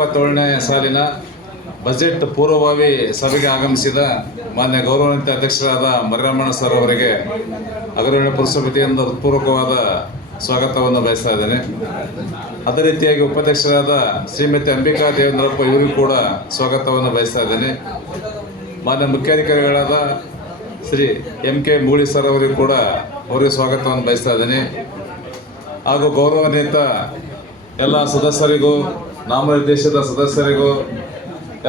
2027ನೇ ಸಾಲಿನ ಬಜೆಟ್ ಪೂರ್ವಭಾವಿ ಸಭೆಗೆ ಆಗಮಿಸಿದ ಮಾನ್ಯ ಗೌರವಾನ್ವಿತ ಅಧ್ಯಕ್ಷರಾದ ಮರ್ಯಮ್ಮಣ್ಣ ಸರ್ ಅವರಿಗೆ ಅಗ್ರಗಣ್ಯ ಪುರಸಭೆಯಿಂದ ಹೃತ್ಪೂರ್ವಕವಾದ ಸ್ವಾಗತವನ್ನು ಬಯಸ್ತಾ ಇದ್ದೇನೆ. ಅದೇ ರೀತಿಯಾಗಿ ಉಪಾಧ್ಯಕ್ಷರಾದ ಶ್ರೀಮತಿ ಅಂಬಿಕಾ ದೇವೇಂದ್ರಪ್ಪ ಇವರಿಗೂ ಕೂಡ ಸ್ವಾಗತವನ್ನು ಬಯಸ್ತಾ ಇದ್ದೇನೆ. ಮಾನ್ಯ ಮುಖ್ಯಾಧಿಕಾರಿಗಳಾದ ಶ್ರೀ MK ಮೂಳಿ ಸರ್ ಅವರಿಗೂ ಕೂಡ ಅವರಿಗೆ ಸ್ವಾಗತವನ್ನು ಬಯಸ್ತಾ ಇದ್ದೇನೆ. ಹಾಗೂ ಗೌರವಾನ್ವಿತ ಎಲ್ಲ ಸದಸ್ಯರಿಗೂ, ನಾಮನಿರ್ದೇಶಿತ ಸದಸ್ಯರಿಗೂ,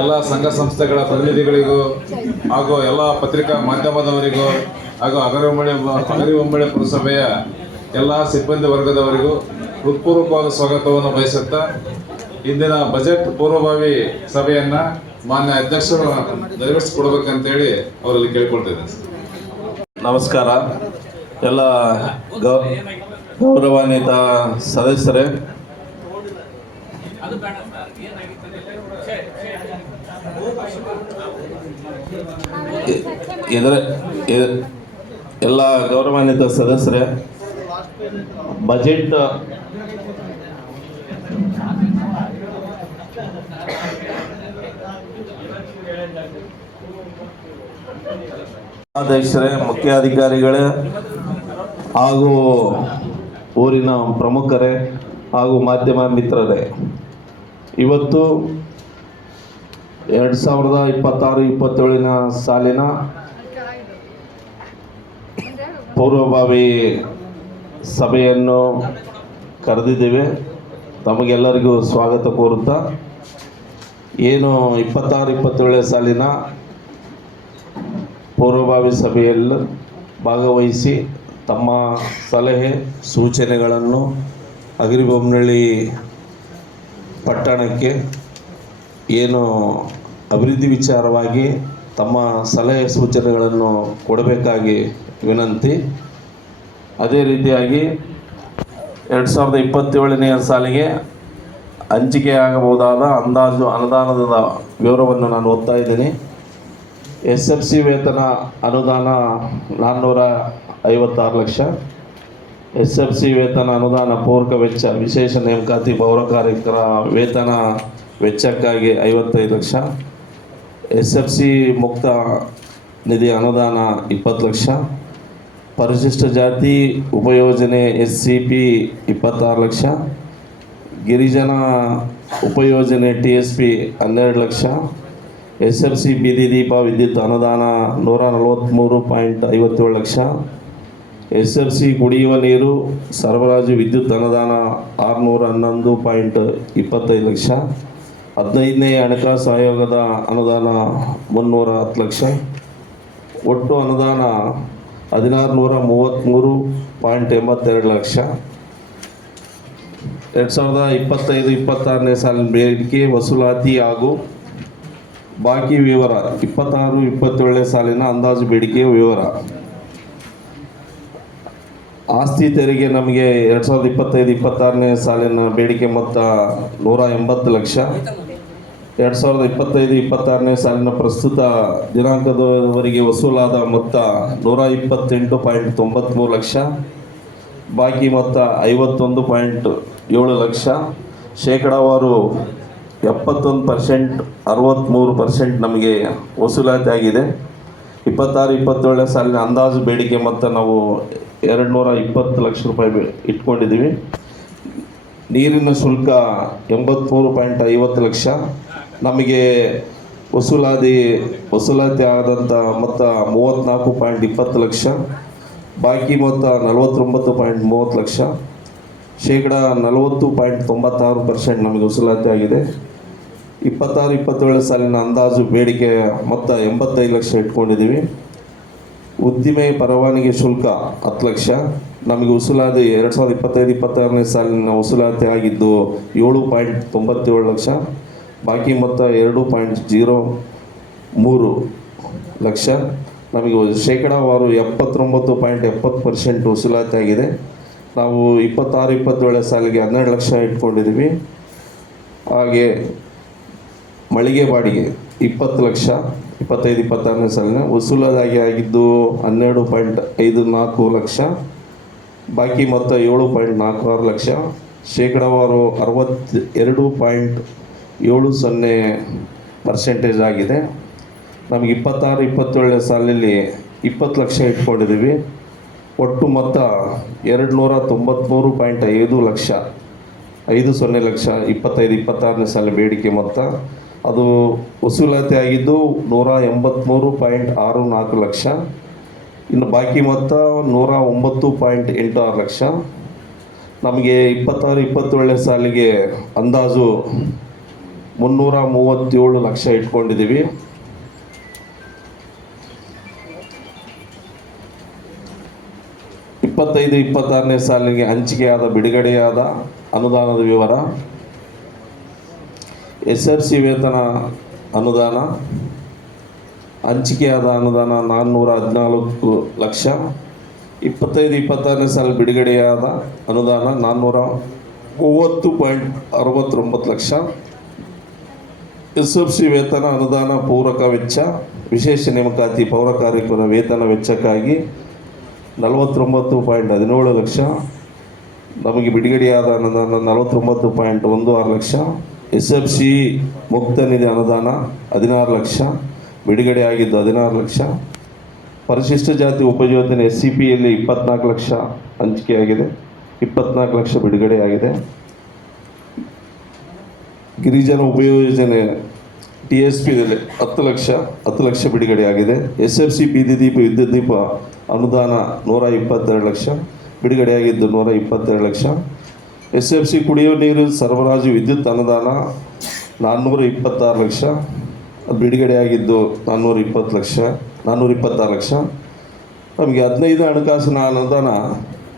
ಎಲ್ಲ ಸಂಘ ಸಂಸ್ಥೆಗಳ ಪ್ರತಿನಿಧಿಗಳಿಗೂ ಹಾಗೂ ಎಲ್ಲ ಪತ್ರಿಕಾ ಮಾಧ್ಯಮದವರಿಗೂ ಹಾಗೂ ಅಗರಿಬೊಮ್ಮಳೆ ಪುರಸಭೆಯ ಎಲ್ಲ ಸಿಬ್ಬಂದಿ ವರ್ಗದವರಿಗೂ ಹೃತ್ಪೂರ್ವಕವಾದ ಸ್ವಾಗತವನ್ನು ಬಯಸುತ್ತಾ ಇಂದಿನ ಬಜೆಟ್ ಪೂರ್ವಭಾವಿ ಸಭೆಯನ್ನು ಮಾನ್ಯ ಅಧ್ಯಕ್ಷರು ನೆರವೇರಿಸಿಕೊಡ್ಬೇಕಂತೇಳಿ ಅವರಲ್ಲಿ ಕೇಳಿಕೊಳ್ತಿದ್ದೇನೆ. ನಮಸ್ಕಾರ. ಎಲ್ಲ ಗೌರವಾನ್ವಿತ ಸದಸ್ಯರೇ, ಎಲ್ಲ ಗೌರವಾನ್ವಿತ ಸದಸ್ಯರೇ, ಬಜೆಟ್ ಅಧ್ಯಕ್ಷರೇ, ಮುಖ್ಯಾಧಿಕಾರಿಗಳೇ ಹಾಗೂ ಊರಿನ ಪ್ರಮುಖರೇ ಹಾಗೂ ಮಾಧ್ಯಮ ಮಿತ್ರರೇ, ಇವತ್ತು 2026-27ನ ಸಾಲಿನ ಪೂರ್ವಭಾವಿ ಸಭೆಯನ್ನು ಕರೆದಿದ್ದೇವೆ. ತಮಗೆಲ್ಲರಿಗೂ ಸ್ವಾಗತ ಕೋರುತ್ತಾ, ಏನು 26-27 ಸಾಲಿನ ಪೂರ್ವಭಾವಿ ಸಭೆಯಲ್ಲಿ ಭಾಗವಹಿಸಿ ತಮ್ಮ ಸಲಹೆ ಸೂಚನೆಗಳನ್ನು ಅಗರಿಬೊಮ್ಮನಹಳ್ಳಿ ಪಟ್ಟಣಕ್ಕೆ ಏನು ಅಭಿವೃದ್ಧಿ ವಿಚಾರವಾಗಿ ತಮ್ಮ ಸಲಹೆ ಸೂಚನೆಗಳನ್ನು ಕೊಡಬೇಕಾಗಿ ವಿನಂತಿ. ಅದೇ ರೀತಿಯಾಗಿ 2027ನೇ ಸಾಲಿಗೆ ಹಂಚಿಕೆಯಾಗಬಹುದಾದ ಅಂದಾಜು ಅನುದಾನದ ವಿವರವನ್ನು ನಾನು ಓದ್ತಾ ಇದ್ದೀನಿ. SFC ವೇತನ ಅನುದಾನ 456 ಲಕ್ಷ, SFC ವೇತನ ಅನುದಾನ ಪೂರಕ ವೆಚ್ಚ ವಿಶೇಷ ನೇಮಕಾತಿ ಪೌರ ಕಾರ್ಮಿಕರ ವೇತನ ವೆಚ್ಚಕ್ಕಾಗಿ 55 ಲಕ್ಷ, SFC ಮುಕ್ತ ನಿಧಿ ಅನುದಾನ 20 ಲಕ್ಷ, ಪರಿಶಿಷ್ಟ ಜಾತಿ ಉಪಯೋಜನೆ SCP 26 lakh, ಗಿರಿಜನ ಉಪಯೋಜನೆ TSP 12 lakh, SFC ಬೀದಿ ದೀಪ ವಿದ್ಯುತ್ ಅನುದಾನ 143.57 ಲಕ್ಷ, SFC ಕುಡಿಯುವ ನೀರು ಸರಬರಾಜು ವಿದ್ಯುತ್ ಅನುದಾನ 611.25 ಲಕ್ಷ, 15ನೇ ಹಣಕಾಸು ಆಯೋಗದ ಅನುದಾನ 310 ಲಕ್ಷ, ಒಟ್ಟು ಅನುದಾನ 1633.82 ಲಕ್ಷ. 2025-26ನೇ ಸಾಲಿನ ಬೇಡಿಕೆ ವಸೂಲಾತಿ ಹಾಗೂ ಬಾಕಿ ವಿವರ. 26-27ನೇ ಸಾಲಿನ ಅಂದಾಜು ಬೇಡಿಕೆಯ ವಿವರ. ಆಸ್ತಿ ತೆರಿಗೆ ನಮಗೆ 2025-26ನೇ ಸಾಲಿನ ಬೇಡಿಕೆ ಮೊತ್ತ 180 ಲಕ್ಷ. 2025-26ನೇ ಸಾಲಿನ ಪ್ರಸ್ತುತ ದಿನಾಂಕದವರೆಗೆ ವಸೂಲಾದ ಮೊತ್ತ 128.93 ಲಕ್ಷ. ಬಾಕಿ ಮೊತ್ತ 51.7 ಲಕ್ಷ. ಶೇಕಡಾವಾರು 71%, 63% ನಮಗೆ ವಸೂಲಾತಿ ಆಗಿದೆ. 26-27ನೇ ಸಾಲಿನ ಅಂದಾಜು ಬೇಡಿಕೆ ಮೊತ್ತ ನಾವು 220 ಲಕ್ಷ ರೂಪಾಯಿ ಇಟ್ಕೊಂಡಿದ್ದೀವಿ. ನೀರಿನ ಶುಲ್ಕ 83.50 ಲಕ್ಷ. ನಮಗೆ ವಸೂಲಾತಿ ಆದಂಥ ಮೊತ್ತ 34.20 ಲಕ್ಷ. ಬಾಕಿ ಮೊತ್ತ 49.30 ಲಕ್ಷ. ಶೇಕಡ 40.96% ನಮಗೆ ವಸೂಲಾತಿ ಆಗಿದೆ. 26-27 ಸಾಲಿನ ಅಂದಾಜು ಬೇಡಿಕೆ ಮೊತ್ತ 85 ಲಕ್ಷ ಇಟ್ಕೊಂಡಿದ್ದೀವಿ. ಉದ್ದಿಮೆ ಪರವಾನಗಿ ಶುಲ್ಕ 10 ಲಕ್ಷ. ನಮಗೆ ವಸೂಲಾತಿ 2025-26ನೇ ಸಾಲಿನ ವಸೂಲಾತಿ ಆಗಿದ್ದು 7.97 ಲಕ್ಷ. ಬಾಕಿ ಮೊತ್ತ 2.03 ಲಕ್ಷ. ನಮಗೆ ಶೇಕಡಾವಾರು 79.70% ವಸೂಲಾತಿ ಆಗಿದೆ. ನಾವು 26-27 ಸಾಲಿಗೆ 12 ಲಕ್ಷ ಇಟ್ಕೊಂಡಿದ್ದೀವಿ. ಹಾಗೆ ಮಳಿಗೆ ಬಾಡಿಗೆ 20 ಲಕ್ಷ 25-26ನೇ ಸಾಲಿನ ವಸೂಲಾದಾಗಿ ಆಗಿದ್ದು 12.54 ಲಕ್ಷ. ಬಾಕಿ ಮೊತ್ತ 7.46 ಲಕ್ಷ. ಶೇಕಡಾವಾರು 62.76% 70% ಆಗಿದೆ. ನಮಗೆ 26-27 ಸಾಲಿನಲ್ಲಿ 20 ಲಕ್ಷ ಇಟ್ಕೊಂಡಿದ್ದೀವಿ. ಒಟ್ಟು ಮೊತ್ತ 293.5 ಲಕ್ಷ, 50 ಲಕ್ಷ 25-26ನೇ ಸಾಲಿನ ಬೇಡಿಕೆ ಮೊತ್ತ. ಅದು ವಸೂಲಾತಿ ಆಗಿದ್ದು 183.64 ಲಕ್ಷ. ಇನ್ನು ಬಾಕಿ ಮೊತ್ತ 109.86 ಲಕ್ಷ. ನಮಗೆ 26-27 ಸಾಲಿಗೆ ಅಂದಾಜು 337 ಲಕ್ಷ ಇಟ್ಕೊಂಡಿದ್ದೀವಿ. ಇಪ್ಪತ್ತೈದು 26ನೇ ಸಾಲಿಗೆ ಹಂಚಿಕೆಯಾದ ಬಿಡುಗಡೆಯಾದ ಅನುದಾನದ ವಿವರ. SRC ವೇತನ ಅನುದಾನ ಹಂಚಿಕೆಯಾದ ಅನುದಾನ 414 ಲಕ್ಷ. 25-26ನೇ ಸಾಲ ಬಿಡುಗಡೆಯಾದ ಅನುದಾನ 430.69 ಲಕ್ಷ. SFC ವೇತನ ಅನುದಾನ ಪೂರಕ ವೆಚ್ಚ ವಿಶೇಷ ನೇಮಕಾತಿ ಪೌರ ಕಾರ್ಮಿಕರ ವೇತನ ವೆಚ್ಚಕ್ಕಾಗಿ 49.17 ಲಕ್ಷ. ನಮಗೆ ಬಿಡುಗಡೆಯಾದ ಅನುದಾನ 49.16 ಲಕ್ಷ. SFC ಮುಕ್ತ ನಿಧಿ ಅನುದಾನ 16 ಲಕ್ಷ, ಬಿಡುಗಡೆಯಾಗಿದ್ದು 16 ಲಕ್ಷ. ಪರಿಶಿಷ್ಟ ಜಾತಿ ಉಪಯೋಜನೆ SCPಯಲ್ಲಿ 24 ಲಕ್ಷ ಹಂಚಿಕೆಯಾಗಿದೆ, 24 ಲಕ್ಷ ಬಿಡುಗಡೆಯಾಗಿದೆ. ಗಿರಿಜನ ಉಪಯೋಜನೆ TSPದಲ್ಲಿ 10 ಲಕ್ಷ ಬಿಡುಗಡೆಯಾಗಿದೆ. SFC ಬೀದಿ ದೀಪ ವಿದ್ಯುತ್ ದೀಪ ಅನುದಾನ 122 ಲಕ್ಷ, ಬಿಡುಗಡೆಯಾಗಿದ್ದು 122 ಲಕ್ಷ. SFC ಕುಡಿಯುವ ನೀರು ಸರಬರಾಜು ವಿದ್ಯುತ್ ಅನುದಾನ 426 ಲಕ್ಷ, ಬಿಡುಗಡೆಯಾಗಿದ್ದು 426 ಲಕ್ಷ. ನಮಗೆ 15 ಹಣಕಾಸಿನ ಅನುದಾನ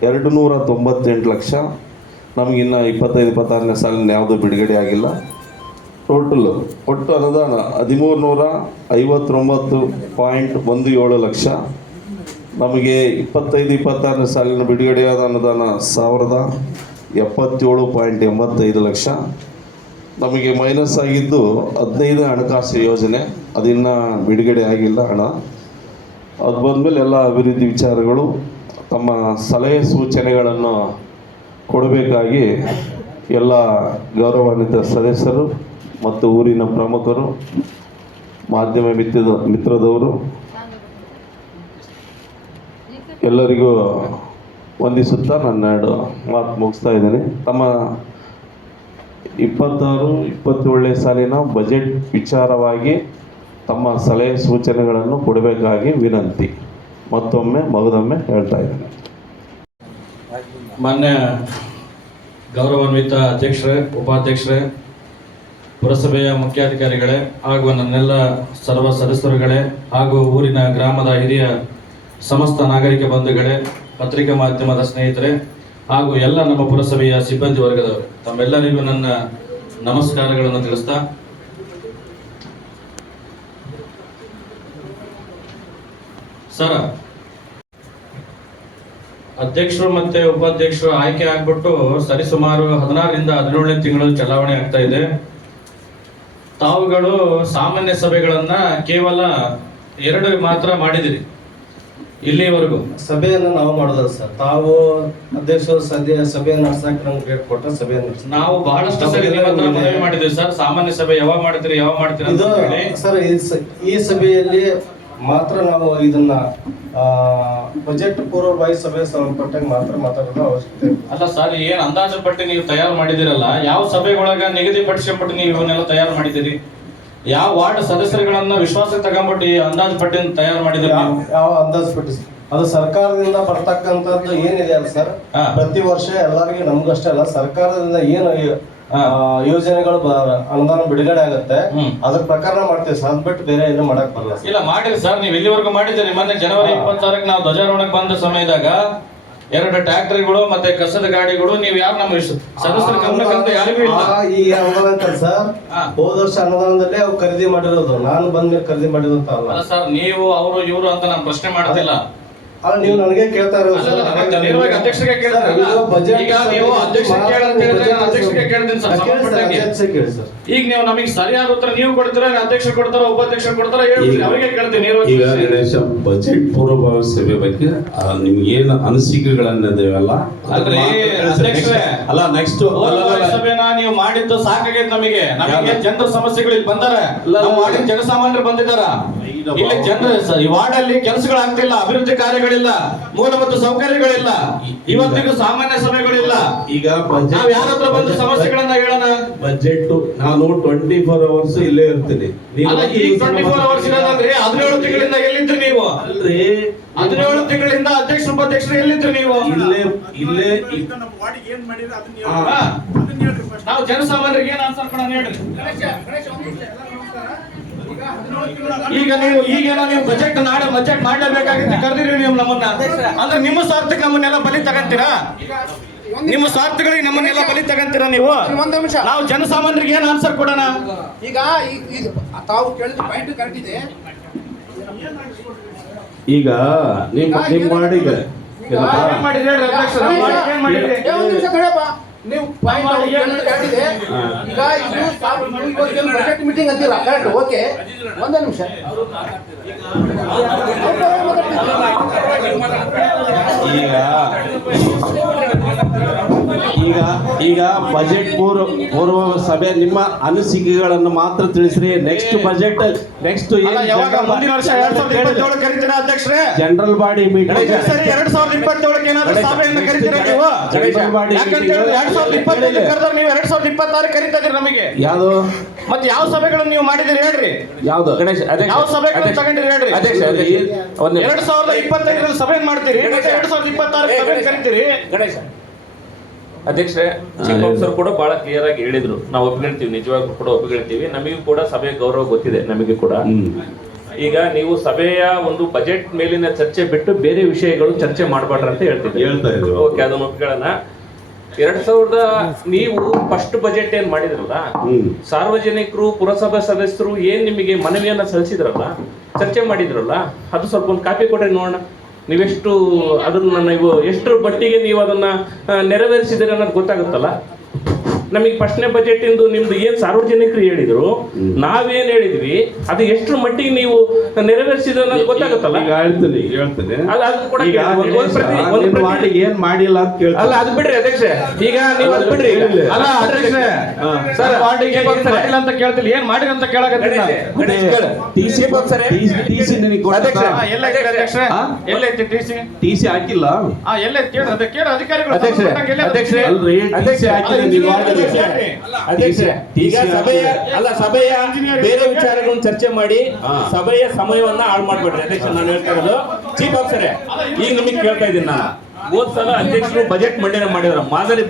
298 ಲಕ್ಷ. ನಮಗಿನ್ನು 25-26ನೇ ಸಾಲಿನ ಯಾವುದೂ ಬಿಡುಗಡೆ ಆಗಿಲ್ಲ. ಒಟ್ಟು ಅನುದಾನ 1359.17 ಲಕ್ಷ. ನಮಗೆ 25-26ನೇ ಸಾಲಿನ ಬಿಡುಗಡೆಯಾದ ಅನುದಾನ 1077.85 ಲಕ್ಷ. ನಮಗೆ ಮೈನಸ್ ಆಗಿದ್ದು 15 ಹಣಕಾಸು ಯೋಜನೆ, ಅದಿನ್ನೂ ಬಿಡುಗಡೆ ಆಗಿಲ್ಲ ಹಣ. ಅದು ಬಂದಮೇಲೆ ಎಲ್ಲ ಅಭಿವೃದ್ಧಿ ವಿಚಾರಗಳು ತಮ್ಮ ಸಲಹೆ ಸೂಚನೆಗಳನ್ನು ಕೊಡಬೇಕಾಗಿ ಎಲ್ಲ ಗೌರವಾನ್ವಿತ ಸದಸ್ಯರು ಮತ್ತು ಊರಿನ ಪ್ರಮುಖರು, ಮಾಧ್ಯಮ ಮಿತ್ರದವರು ಎಲ್ಲರಿಗೂ ವಂದಿಸುತ್ತಾ ನನ್ನ 2 ಮಾತು ಮುಗಿಸ್ತಾ ಇದ್ದೇನೆ. ತಮ್ಮ 26-27ನೇ ಸಾಲಿನ ಬಜೆಟ್ ವಿಚಾರವಾಗಿ ತಮ್ಮ ಸಲಹೆ ಸೂಚನೆಗಳನ್ನು ಕೊಡಬೇಕಾಗಿ ವಿನಂತಿ. ಮಗದೊಮ್ಮೆ ಹೇಳ್ತಾ ಇದ್ದೇನೆ. ಮಾನ್ಯ ಗೌರವಾನ್ವಿತ ಅಧ್ಯಕ್ಷರೇ, ಉಪಾಧ್ಯಕ್ಷರೇ, ಪುರಸಭೆಯ ಮುಖ್ಯಾಧಿಕಾರಿಗಳೇ ಹಾಗೂ ನನ್ನೆಲ್ಲ ಸರ್ವ ಸದಸ್ಯರುಗಳೇ ಹಾಗೂ ಊರಿನ ಗ್ರಾಮದ ಹಿರಿಯ ಸಮಸ್ತ ನಾಗರಿಕ ಬಂಧುಗಳೇ, ಪತ್ರಿಕಾ ಮಾಧ್ಯಮದ ಸ್ನೇಹಿತರೆ ಹಾಗೂ ಎಲ್ಲ ನಮ್ಮ ಪುರಸಭೆಯ ಸಿಬ್ಬಂದಿ ವರ್ಗದವರು, ತಮ್ಮೆಲ್ಲರಿಗೂ ನನ್ನ ನಮಸ್ಕಾರಗಳನ್ನು ತಿಳಿಸ್ತಾ ಸರ್, ಅಧ್ಯಕ್ಷರು ಮತ್ತೆ ಉಪಾಧ್ಯಕ್ಷರು ಆಯ್ಕೆ ಆಗ್ಬಿಟ್ಟು ಸರಿಸುಮಾರು 16ರಿಂದ 17ನೇ ತಿಂಗಳು ಚಲಾವಣೆ ಆಗ್ತಾ ಇದೆ. ತಾವುಗಳು ಸಾಮಾನ್ಯ ಸಭೆಗಳನ್ನ ಕೇವಲ 2 ಮಾತ್ರ ಮಾಡಿದಿರಿ ಇಲ್ಲಿವರೆಗೂ. ಸಭೆಯನ್ನು ನಾವು ಮಾಡೋದಲ್ಲ ಸರ್, ತಾವು ಅಧ್ಯಕ್ಷರು ಸಭೆಯನ್ನು ನಡೆಸಕ್ಕೆ ನಮ್ಗೆ ಡೇಟ್ ಕೊಟ್ಟ ಸಭೆಯನ್ನು ನಾವು ಬಹಳಷ್ಟು ಸರಿ ನಿಮ್ಮ ಹತ್ರ ಮನವಿ ಮಾಡಿದ್ವಿ ಸರ್, ಸಾಮಾನ್ಯ ಸಭೆ ಯಾವಾಗ ಮಾಡ್ತೀರಿ ಇದು ಸರ್. ಈ ಸಭೆಯಲ್ಲಿ ಮಾತ್ರ ನಾವು ಇದನ್ನ ಬಜೆಟ್ ಪೂರ್ವಭಾವಿ ಸಭೆ ಸಂಬಂಧಪಟ್ಟಾಗ ಮಾತ್ರ ಮಾತಾಡೋದು ಅವಶ್ಯಕತೆ ಅಲ್ಲ ಸರ್. ಏನ್ ಅಂದಾಜು ಪಟ್ಟಿ ನೀವು ತಯಾರು ಮಾಡಿದಿರಲ್ಲ, ಯಾವ ಸಭೆಗೊಳಗ ನಿಗದಿಪಡಿಸಿಬಿಟ್ಟು ನೀವು ಇವನ್ನೆಲ್ಲ ತಯಾರು ಮಾಡಿದಿರಿ? ಯಾವ ವಾರ್ಡ್ ಸದಸ್ಯರುಗಳನ್ನ ವಿಶ್ವಾಸಕ್ಕೆ ತಗೊಂಡ್ಬಿಟ್ಟು ಈ ಅಂದಾಜು ಪಟ್ಟಿನ ತಯಾರು ಮಾಡಿದಿರಿ? ಯಾವ ಅಂದಾಜು ಪಟ್ಟಿ? ಅದು ಸರ್ಕಾರದಿಂದ ಬರ್ತಕ್ಕಂಥದ್ದು ಏನಿದೆ ಅಲ್ಲ ಸರ್, ಪ್ರತಿ ವರ್ಷ ಎಲ್ಲರಿಗೂ ನಮ್ಗಷ್ಟೇ ಅಲ್ಲ, ಸರ್ಕಾರದಿಂದ ಏನು ಯೋಜನೆಗಳು ಅನುದಾನ ಬಿಡುಗಡೆ ಆಗುತ್ತೆ ಅದ್ರ ಪ್ರಕಾರ ಮಾಡ್ತೀವಿ ಸರ್. ಅದ್ ಬಿಟ್ಟು ಬೇರೆ ಏನು ಮಾಡಕ್ ಬರಲ್ಲ. ಇಲ್ಲ ಮಾಡಿರಿ ಸರ್, ನೀವು ಇಲ್ಲಿವರೆಗೂ ಮಾಡಿದ್ದೀರಿ. ಮೊನ್ನೆ ಜನವರಿ 26ಕ್ಕೆ ನಾವು ಧ್ವಜಾರೋಹಣಕ್ಕೆ ಬಂದ ಸಮಯದಾಗ 2 ಟ್ರ್ಯಾಕ್ಟರ್ಗಳು ಮತ್ತೆ ಕಸದ ಗಾಡಿಗಳು ನೀವು ಯಾರು ನಮ್ಮ ಸದಸ್ಯರ ಗಮನಕ್ಕಂತ ಯಾರಿಗೂ ಇಲ್ಲ. ಈ ಅನುದಾನ ಸರ್, ಹೋದ ವರ್ಷ ಅನುದಾನದಲ್ಲೇ ಅವು ಖರೀದಿ ಮಾಡಿರೋದು, ನಾನು ಬಂದ್ಮೇಲೆ ಖರೀದಿ ಮಾಡಿರೋದು ಅಲ್ಲ ಸರ್. ನೀವು ಅವರು ಇವರು ಅಂತ ನಾನು ಪ್ರಶ್ನೆ ಮಾಡ್ತಿಲ್ಲ. ಅಲ್ಲ ನೀವು ನನಗೆ ಕೇಳ್ತಾ ಇರೋ ನೇರವಾಗಿ ಅಧ್ಯಕ್ಷರಿಗೆ ಕೇಳ್ತಾರೆ. ಈಗ ನೀವು ಅಧ್ಯಕ್ಷರಿಗೆ ಕೇಳಿದ್ರೆ ಅಧ್ಯಕ್ಷರಿಗೆ ಕೇಳ್ತೀನಿ ಸರ್, ಸಂಬಂಧಪಟ್ಟಂಗೆ. ಈಗ ನೀವು ನಮಗೆ ಸರಿಯಾದ ಉತ್ತರ ನೀವು ಕೊಡ್ತೀರಾ, ಅಧ್ಯಕ್ಷರು ಕೊಡ್ತಾರ, ಉಪಾಧ್ಯಕ್ಷರು ಕೊಡ್ತಾರ, ಹೇಳ್ತೀರಿ, ಅವರಿಗೆ ಕೇಳ್ತೀನಿ ನೇರವಾಗಿ. ಈಗ ಗಣೇಶ ಬಜೆಟ್ ಪೂರ್ವಭಾವಿ ಸಭೆ ಬಗ್ಗೆ ನಿಮ್ಗೆ ಏನು ಅನಿಸಿಕೆಗಳನ್ನದೇವಲ್ಲ ಅಲ್ರಿ ಅಧ್ಯಕ್ಷರೇ, ಅಲ್ಲ ನೆಕ್ಸ್ಟ್ ಸಭೆನ ನೀವು ಮಾಡಿದ್ದು ಸಾಕಾಗೈತೆ ನಮಗೆ. ನಮಗೆ ಜನರ ಸಮಸ್ಯೆಗಳು ಇಲ್ಲಿ ಬಂದಾರ, ನಮ್ಮ ವಾರ್ಡಿನ ಜನಸಾಮಾನ್ಯರು ಬಂದಿದ್ದಾರ. ಇಲ್ಲಿ ಜನರ ಈ ವಾರ್ಡ್ ಅಲ್ಲಿ ಕೆಲಸಗಳಾಗ್ತಿಲ್ಲ, ಅಭಿವೃದ್ಧಿ ಕಾರ್ಯಗಳಿಲ್ಲ, ಮೂಲಭೂತ ಸೌಕರ್ಯಗಳಿಲ್ಲ, ಇವತ್ತಿಗೂ ಸಾಮಾನ್ಯ ಸಭೆಗಳಿಲ್ಲ. ಈಗ ನಾವ್ ಯಾರ ಹತ್ರ ಬಂದು ಸಮಸ್ಯೆಗಳನ್ನ ಹೇಳೋಣ? ಬಜೆಟ್ ನಾನು 24 hours ಇಲ್ಲೇ ಇರ್ತೀನಿ. ಅಲ್ಲ, ಈಗ 24 hours ಇರೋದಂದ್ರೆ 17 ತಿಂಗಳಿಂದ ಎಲ್ಲಿದ್ರಿ ನೀವು? ಅಲ್ರಿ 17 ತಿಂಗಳಿಂದ ಅಧ್ಯಕ್ಷ ಉಪಾಧ್ಯಕ್ಷರು ಎಲ್ಲಿದ್ರಿ ನೀವು? ಇಲ್ಲೇ ನಾವು ಜನಸಾಮಾನ್ಯರಿಗೆ ಏನ್ ಆನ್ಸರ್ ಕೊಡೋಣ ಹೇಳ್ರಿ. ಈಗ ಈಗೇನೋ ನೀವು ಬಜೆಟ್ ಮಾಡಲೇಬೇಕಾಗಿತ್ತು, ಕರೆದಿರಿ ನೀವು ನಮ್ಮನ್ನ. ಅಂದ್ರೆ ನಿಮ್ಮ ಸ್ವಾರ್ಥಕ್ಕೆ ನಮ್ಮನ್ನೆಲ್ಲ ಬಲಿ ತಗಂತೀರಾ? ನಿಮ್ಮ ಸ್ವಾರ್ಥಗಳಿಗೆ ನಮ್ಮನ್ನೆಲ್ಲ ಬಲಿ ತಗಂತೀರಾ ನೀವು? ಒಂದು ನಿಮಿಷ, ನಾವು ಜನಸಾಮಾನ್ಯರಿಗೆ ಏನ್ ಆನ್ಸರ್ ಕೊಡೋಣ? ಈಗ ತಾವು ಕೇಳಿದ ಪಾಯಿಂಟ್ ಕರೆಕ್ಟ್ ಇದೆ. ಈಗ ನಿಮ್ಮ ವಾರ್ಡಿಗೆ ಏನ್ ಮಾಡಿದ್ರಿ ಹೇಳ್ರಿ ಅಧ್ಯಕ್ಷರು? ಏನ್ ಮಾಡಿದ್ರಿ? ಒಂದು ನಿಮಿಷ ಕಡೆಯಪ್ಪ, ನೀವು ಪಾಯಿಂಟ್ ಕರೆಕ್ಟ್ ಇದೆ. ಈಗ ಇದು ಬಜೆಟ್ ಮೀಟಿಂಗ್ ಅಂತೀರಾ, ಕರೆಕ್ಟ್, ಓಕೆ. ಒಂದೇ ನಿಮಿಷ, ಈಗ ಬಜೆಟ್ ಪೂರ್ವ ಸಭೆ ನಿಮ್ಮ ಅನಿಸಿಕೆಗಳನ್ನು ಮಾತ್ರ ತಿಳಿಸ್ರಿ. ನೆಕ್ಸ್ಟ್ ಬಜೆಟ್ ನೆಕ್ಸ್ಟ್ ಯಾವಾಗ? ಮುಂದಿನ ವರ್ಷ 2027 ಕರಿತೀರಾ ಅಧ್ಯಕ್ಷರೇ? ಜನರಲ್ ಬಾಡಿ ಮೀಟಿಂಗ್ 2027 ಏನಾದ್ರು ಸಭೆಯನ್ನು ಕರಿತೀರಾ ನೀವು? ಯಾಕಂದ್ರೆ 2025 ಕರೆದ್ರೆ ನೀವು 2026 ಕರಿತಾ ಇದ್ರಿ ನಮಗೆ. ಯಾವುದು ಮತ್ತೆ ಯಾವ ಸಭೆಗಳನ್ನು ನೀವು ಮಾಡಿದಿರಿ ಹೇಳ್ರಿ? ಯಾವ್ದು ಯಾವ ಸಭೆಗಳನ್ನು ತಗೊಂಡಿರಿ ಹೇಳ್ರಿ? 2025 ಸಭೆ ಮಾಡ್ತೀರಿ, 2026 ಸಭೆ ಕರಿತೀರಿ. ಗಣೇಶ ಅಧ್ಯಕ್ಷರೇ, ಚೀಫ್ ಆಫೀಸರ್ ಕೂಡ ಬಹಳ ಕ್ಲಿಯರ್ ಆಗಿ ಹೇಳಿದ್ರು, ನಾವು ಒಪ್ಪಿಗೆಳ್ತೀವಿ, ನಿಜವಾಗ್ಲೂ ಕೂಡ ಒಪ್ಪಿಗೆಳ್ತೀವಿ. ನಮಗೂ ಕೂಡ ಸಭೆಯ ಗೌರವ ಗೊತ್ತಿದೆ, ನಮಗೆ ಕೂಡ. ಈಗ ನೀವು ಸಭೆಯ ಒಂದು ಬಜೆಟ್ ಮೇಲಿನ ಚರ್ಚೆ ಬಿಟ್ಟು ಬೇರೆ ವಿಷಯಗಳು ಚರ್ಚೆ ಮಾಡಬಾರ್ದು ಅಂತ ಹೇಳ್ತಾ ಇದ್ರು. ಓಕೆ, ಅದನ್ನು ಒಪ್ಪಿಕೊಳ್ಳೋಣ. 2000 ನೀವು ಫಸ್ಟ್ ಬಜೆಟ್ ಏನ್ ಮಾಡಿದ್ರಲ್ಲ, ಸಾರ್ವಜನಿಕರು ಪುರಸಭಾ ಸದಸ್ಯರು ಏನ್ ನಿಮಗೆ ಮನವಿಯನ್ನ ಸಲ್ಲಿಸಿದ್ರಲ್ಲ, ಚರ್ಚೆ ಮಾಡಿದ್ರಲ್ಲ, ಅದು ಸ್ವಲ್ಪ ಒಂದು ಕಾಪಿ ಕೊಡ್ರಿ ನೋಡೋಣ. ನೀವೆಷ್ಟು ಅದನ್ನ ನೀವು ಎಷ್ಟರ ಮಟ್ಟಿಗೆ ನೀವು ಅದನ್ನ ನೆರವೇರಿಸಿದ್ರೆ ಅನ್ನೋದು ಗೊತ್ತಾಗುತ್ತಲ್ಲ. ನಮಗೆ ಫಸ್ಟ್ನೇ ಬಜೆಟ್ ಇಂದು ನಿಮ್ದು ಏನ್ ಸಾರ್ವಜನಿಕರು ಹೇಳಿದ್ರು, ನಾವೇನ್ ಹೇಳಿದ್ವಿ, ಅದು ಎಷ್ಟರ ಮಟ್ಟಿಗೆ ನೀವು ನೆರವೇರಿಸಿದ್ರೆ ಅನ್ನೋದು ಗೊತ್ತಾಗುತ್ತಲ್ಲ. ಹೇಳ್ತೇನೆ ಅಲ್ಲ, ಅದು ಕೂಡ ಏನ್ ಮಾಡಿಲ್ಲ ಅಂತ ಕೇಳ್ತಾರೆ. ಅಲ್ಲ, ಅದು ಬಿಡ್ರಿ ಅಧ್ಯಕ್ಷ, ಈಗ ನೀವು ಅದು ಬಿಡ್ರಿ. ಅಲ್ಲ ಅಧ್ಯಕ್ಷ, ಸರ್ ವಾರ್ಡಿಗೆ ಮಾಡಿಲ್ಲ ಅಂತ ಕೇಳ್ತಿಲ್ಲ, ಏನ್ ಮಾಡಿಲ್ಲ ಅಂತ ಕೇಳಕತ್ತೀನಿ. ಟಿಸಿ ಹಾಕಿಲ್ಲ. ಈಗ ಸಭೆಯ ಬೇರೆ ವಿಚಾರಗಳನ್ನು ಚರ್ಚೆ ಮಾಡಿ ಸಭೆಯ ಸಮಯವನ್ನ ಹಾಳು ಮಾಡ್ಬೇಡ್ರಿ ಅಧ್ಯಕ್ಷ. ನಾನು ಹೇಳ್ತಾ ಇರೋದು ಚೀಫ್ ಆಫೀಸರೇ, ಈಗ ನಿಮಗೆ ಕೇಳ್ತಾ ಇದ್ದೀನಿ ನಾನು. ಹೋದ್ ಸಲ ಅಧ್ಯಕ್ಷರು ಬಜೆಟ್ ಮಂಡನೆ ಮಾಡಿದಾರ, ಮಾದರಿ